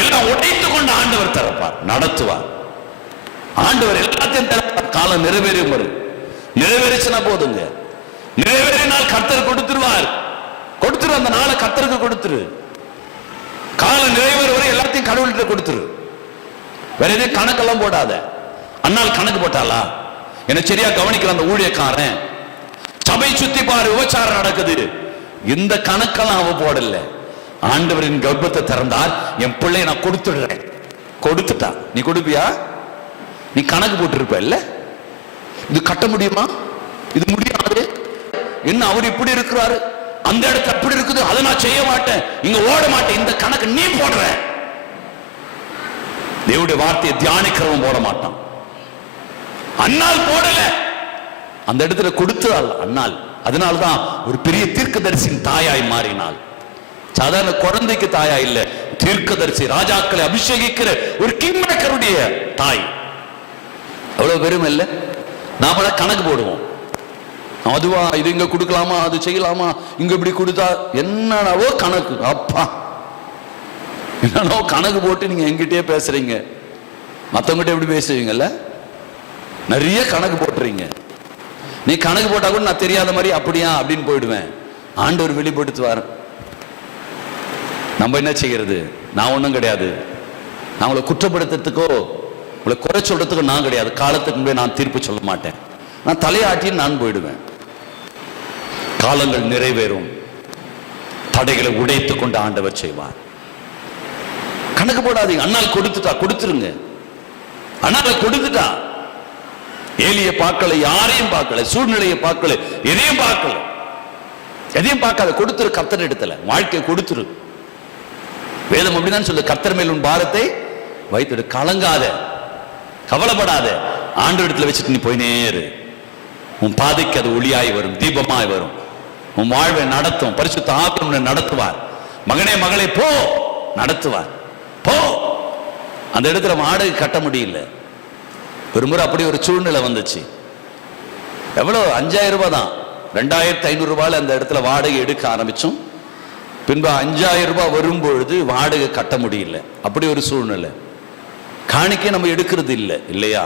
எல்லாம் உடைத்துக் கொண்டு ஆண்டவர் திறப்பார், நடத்துவார். ஆண்டவர் எல்லாத்தையும் திறப்பார். காலம் நிறைவேறும் வரும். நிறைவேறிச்சுனா போதுங்க. நிறைவேறினால் கர்த்தர் கொடுத்துருவார். கொடுத்துரு, அந்த நாளை கர்த்தருக்கு கொடுத்துரு. காலம் நிறைவேறு வரை எல்லாத்தையும் கடவுள்கிட்ட கொடுத்துரு. வேற எதையும் கணக்கெல்லாம் போடாத. அன்னால் கணக்கு போட்டாளா, என்ன சரியா கவனிக்கிற அந்த ஊழியக்காரன், சபை சுத்தி பாரு, விபச்சாரம் நடக்குது, இந்த கணக்கெல்லாம் அவ போடல. ஆண்டவரின் கர்ப்பத்தை திறந்தார், என் பிள்ளைய நான் கொடுத்துடுறேன். கொடுத்துட்டா. நீ கொடுப்பியா? நீ கணக்கு போட்டிருப்ப இல்ல, இது கட்ட முடியுமா, இது முடியாது, என்ன அவர் இப்படி இருக்கிறாரு, அந்த இடத்துல அப்படி இருக்குது, அதை நான் செய்ய மாட்டேன், இங்க ஓட மாட்டேன், இந்த கணக்கு நீ போடுற. தேவனுடைய வார்த்தையை தியானிக்கிறவன் போட மாட்டான். அன்னால் போடல, அந்த இடத்துல கொடுத்தாள் அன்னால். அதனால்தான் ஒரு பெரிய தீர்க்கதரிசியின் தாயாய் மாறினாள். சாதாரண குழந்தைக்கு தாயா இல்ல, தீர்க்கதரிசி, ராஜாக்களை அபிஷேகிக்கிற ஒரு கிங் மேக்கருடைய தாய். அவ்வளவு பெருமை இல்ல. நாம கணக்கு போடுவோம், அதுவா இது இங்க கொடுக்கலாமா, அது செய்யலாமா, இங்க இப்படி கொடுத்தா என்னவோ கணக்கு. அப்பா, என்னவோ கணக்கு போட்டு நீங்க எங்கிட்டே பேசுறீங்க, மத்தவங்கிட்ட எப்படி பேசுவீங்கல்ல, நிறைய கணக்கு போட்டுறீங்க. நீ கணக்கு போட்டா கூட நான் தெரியாத மாதிரி அப்படியா அப்படின்னு போயிடுவேன். ஆண்டவர் வெளிப்படுத்துவார். நம்ம என்ன செய்யறது? நான் ஒன்றும் கிடையாது. நான் உங்களை குற்றப்படுத்துறதுக்கோ உங்களை குறை சொல்றதுக்கோ நான் கிடையாது. காலத்துக்கு முன்பே நான் தீர்ப்பு சொல்ல மாட்டேன். நான் தலையாட்டின்னு நான் போயிடுவேன். காலங்கள் நிறைவேறும், தடைகளை உடைத்துக் கொண்டு ஆண்டவர் செய்வார். கணக்கு போடாதீங்க. அண்ணால் கொடுத்துட்டா கொடுத்துருங்க. அண்ணால் கொடுத்துட்டா. ஏலிய பார்க்கல, யாரையும் பார்க்கல, சூழ்நிலையை பார்க்கல, எதையும் பார்க்கல, எதையும் பார்க்காத. கொடுத்துரு, கர்த்தர் இடத்துல வாழ்க்கையை கொடுத்துரு. வேதம் அப்படிதான் சொல்லு, கர்த்தர் மேல் உன் பாரத்தை வைத்துடு, கலங்காத, கவலைப்படாத, ஆண்டு இடத்துல வச்சுட்டு நீ போய் நேரு. உன் பாதைக்கு அது ஒளியாய் வரும், தீபமாய் வரும், உன் வாழ்வை நடத்தும். பரிசுத்த ஆவி உன்னை நடத்துவார். மகனே மகளே போ, நடத்துவார். போ. அந்த இடத்துல வாடகை கட்ட முடியல. ஒரு முறை அப்படி ஒரு சூழ்நிலை வந்துச்சு. எவ்வளவு? 5000 ரூபாய் தான். 2500 ரூபாயில அந்த இடத்துல வாடகை எடுக்க ஆரம்பிச்சோம். பின்பு 5000 ரூபாய் வரும்பொழுது வாடகை கட்ட முடியல. அப்படி ஒரு சூழ்நிலை. காணிக்கை நம்ம எடுக்கிறது இல்லை இல்லையா?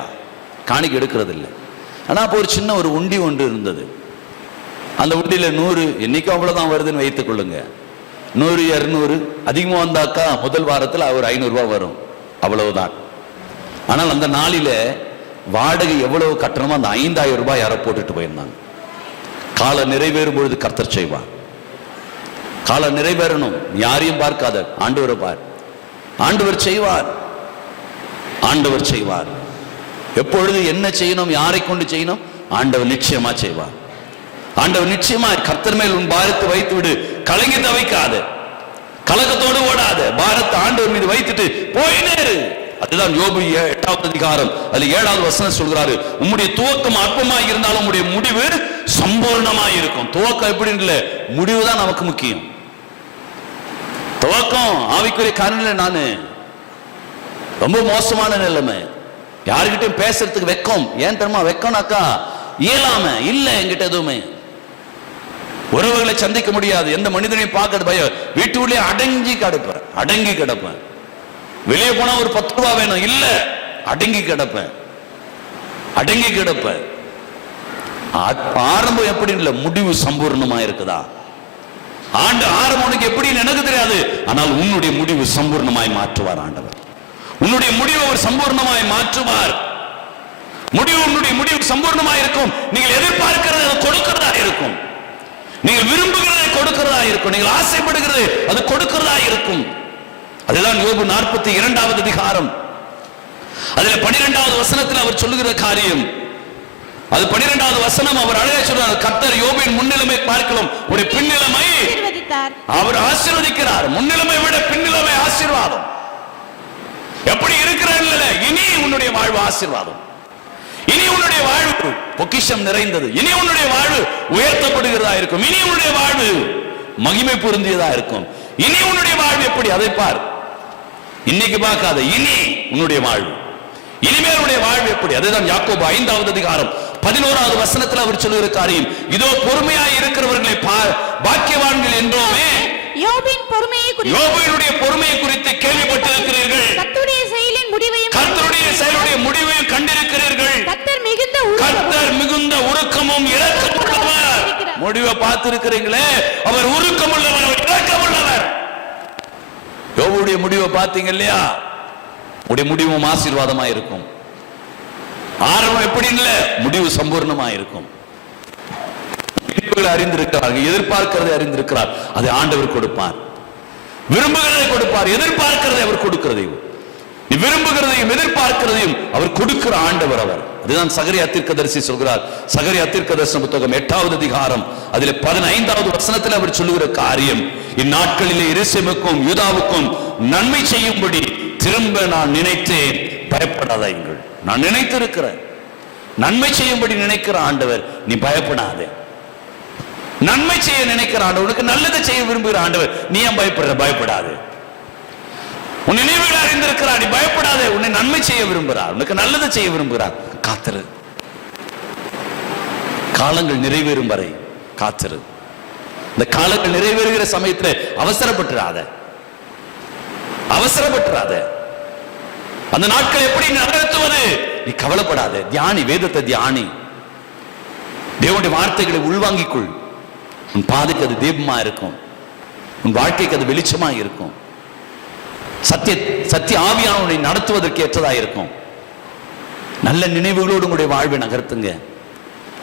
காணிக்கை எடுக்கிறது இல்லை. ஆனா அப்போ ஒரு சின்ன ஒரு உண்டி ஒன்று இருந்தது. அந்த உண்டியில 100, என்னைக்கும் அவ்வளவுதான் வருதுன்னு வைத்துக் கொள்ளுங்க. 100, 200 அதிகமா வந்தாக்கா முதல் வாரத்தில் ஒரு 500 ரூபாய் வரும், அவ்வளவுதான். ஆனால் அந்த நாளில வாடகை எவ்வளவு கட்டணமோ அந்த 5000 ரூபாய் யாரோ போட்டுட்டு போயிருந்தாங்க. காலம் நிறைவேறும் பொழுது கர்த்தர் செய்வார். காலம் நிறைவேறணும், யாரையும் பார்க்காத, ஆண்டவரை பார். ஆண்டவர் செய்வார், ஆண்டவர் செய்வார். எப்பொழுது என்ன செய்யணும், யாரை கொண்டு செய்யணும், ஆண்டவர் நிச்சயமா செய்வார். ஆண்டவர் நிச்சயமா. கர்த்தர் மேல் உன் பாரத்தை வைத்து விடு, கலங்கி தவிக்காத, கலக்கத்தோடு ஓடாத, பாரத்தை ஆண்டவர் மீது வைத்துட்டு போயினேரு. அதுதான் யோபு 8வது அதிகாரம் அதுல 7வது வசனம் சொல்கிறாரு, உம்முடைய துவக்கம் அற்பமாய் இருந்தாலும் உம்முடைய முடிவு சம்பூர்ணமாய் இருக்கும். துவக்கம் எப்படி இல்ல, முடிவு தான் நமக்கு முக்கியம். துவக்கம் ஆவிக்குரிய காரணம். நானு ரொம்ப மோசமான நிலைமை, யாருக்கிட்டையும் பேசுறதுக்கு வெக்கம். ஏன் தெரியுமா வெக்கம்னாக்கா, இயலாம இல்ல என்கிட்ட எதுவுமே, உறவுகளை சந்திக்க முடியாது, எந்த மனிதனையும் பார்க்கறது பயம், வீட்டுக்குள்ளே அடங்கி கிடப்பேன். வெளியே போனா ஒரு 10 ரூபாய் வேணும், இல்ல அடங்கி கிடப்பேன். ஆரம்பம் எப்படி இல்ல, முடிவு சம்பூர்ணமா இருக்குதா? ஆண்டு ஆரம்பம் உனக்கு எப்படி எனக்கு தெரியாது, ஆனால் உன்னுடைய முடிவு சம்பூர்ணமாய் மாற்றுவார் ஆண்டவர். உன்னுடைய முடிவு அவர் சம்பூர்ணமாய் மாற்றுவார். உன்னுடைய முடிவு சம்பூர்ணமாய் இருக்கும். நீங்கள் எதிர்பார்க்கிறது அது கொடுக்கிறதா இருக்கும், நீங்கள் விரும்புகிறதை கொடுக்கிறதா இருக்கும், நீங்கள் ஆசைப்படுகிறது அது கொடுக்கிறதா இருக்கும். அதுதான் யோபு 42வது அதிகாரம் அதுல 12வது வசனத்தில் அவர் சொல்லுகிற காரியம். அது 12வது வசனம். அவர் அழகா சொல்றார், கர்த்தர் யோபின் முன்னிலைமை பார்க்கலாம், ஒரு பின்னிலைமை அவர் ஆசீர்வதிக்கிறார். முன்னிலைமை விட பின்னிலைமை ஆசீர்வாதம். எப்படி இருக்கிறார், இனி உன்னுடைய வாழ்வு ஆசீர்வாதம், இனி உன்னுடைய வாழ்வு பொக்கிஷம் நிறைந்தது, இனி உன்னுடைய வாழ்வு உயர்த்தப்படுகிறதா இருக்கும், இனி உன்னுடைய வாழ்வு மகிமை பொருந்தியதா இருக்கும். இனி உன்னுடைய வாழ்வு எப்படி, அதை பார். இன்னைக்கு பார்க்காத, இனி உன்னுடைய வாழ்வு, இனிமேல் உன்னுடைய வாழ்வு எப்படி. அதுதான் யாக்கோபு 5வது அதிகாரம் 11வது வசனத்தில் அவர் சொல்லுகிற காரியம். இதோ பொறுமையாய் இருக்கிறவர்களை பாக்கியவான்கள் என்றோமே. யோபின் பொறுமையை குறித்து கேள்விப்பட்டிருக்கிறீர்கள், கர்த்தருடைய செயலுடைய முடிவையும் கண்டிருக்கிறீர்கள். கர்த்தர் மிகுந்த உருக்கமும் இரக்கமுள்ளவர். முடிவை பார்த்திருக்கிறீங்களே, அவர் உருக்கமுள்ளவர், அவர் இரக்கமுள்ளவர். யோபுடைய முடிவை பார்த்தீங்க இல்லையா, உடைய முடிவும் ஆசீர்வாதமா இருக்கும். ஆரம்பம் எப்படி இல்ல, முடிவு சம்பூர்ணமா இருக்கும். அறிந்திருக்கிறார், எதிர்பார்க்கிறதை அறிந்திருக்கிறார், அதை ஆண்டவர் கொடுப்பார். விரும்புகிறதை கொடுப்பார், எதிர்பார்க்கிறதை அவர் கொடுக்கிறதையும், நீ விரும்புகிறதையும் எதிர்பார்க்கிறதையும் அவர் கொடுக்கிற ஆண்டவர் அவர். அதுதான் சகரியா தீர்க்கதரிசி சொல்கிறார். சகரியா தீர்க்கதரிசன புத்தகம் 8வது அதிகாரம் அதில் 15வது வசனத்தில் அவர் சொல்லுகிற காரியம், இந்நாட்களிலே எருசலேமுக்கும் யூதாவுக்கும் நன்மை செய்யும்படி திரும்ப நான் நினைத்தேன், பயப்படாதீர்கள். நான் நினைத்திருக்கிறேன், நன்மை செய்யும்படி நினைக்கிற ஆண்டவர், நீ பயப்படாதே. நன்மை செய்ய நினைக்கிற ஆண்டவர், உனக்கு நல்லதை செய்ய விரும்புகிற ஆண்டவர், நீ ஏன் பயப்படாது. உன் நினைவுகள் அறிந்திருக்கிறார், நீ பயப்படாதே. உன்னை நன்மை செய்ய விரும்புகிறார், உனக்கு நல்லதை செய்ய விரும்புகிறார். காத்திரு, காலங்கள் நிறைவேறும் வரை காத்திரு. இந்த காலங்கள் நிறைவேறுகிற சமயத்தில் அவசரப்பட்டுறாத. அந்த நாட்கள் எப்படி நகர்த்துவது, நீ கவலைப்படாத. தியானி, வேதத்தை தியானி, தேவனுடைய வார்த்தைகளை உள்வாங்கிக்கொள். உன் பாதைக்கு அது தீபமா இருக்கும், உன் வாழ்க்கைக்கு அது வெளிச்சமா இருக்கும். சத்திய ஆவியானவனை நடத்துவதற்கு ஏற்றதா இருக்கும். நல்ல நினைவுகளோடு உங்களுடைய வாழ்வை நகர்த்துங்க.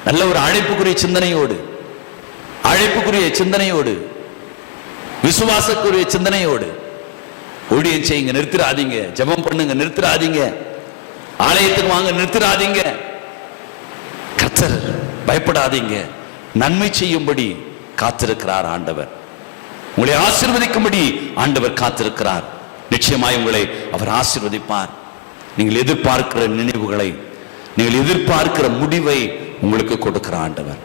நல்ல ஒரு அழைப்புக்குரிய சிந்தனையோடு, விசுவாசக்குரிய சிந்தனையோடு ஊழியம் செய்யுங்க, நிறுத்திராதீங்க. ஜெபம் பண்ணுங்க, நிறுத்திராதீங்க. ஆலயத்துக்கு வாங்க, நிறுத்திராதீங்க. கர்த்தர் பயப்படாதீங்க. நன்மை செய்யும்படி காத்திருக்கிறார் ஆண்டவர். உங்களை ஆசீர்வதிக்கும்படி ஆண்டவர் காத்திருக்கிறார். நிச்சயமாய் உங்களை அவர் ஆசீர்வதிப்பார். நீங்கள் எதிர்பார்க்கிற நினைவுகளை, நீங்கள் எதிர்பார்க்கிற முடிவை உங்களுக்கு கொடுக்கிற ஆண்டவர்.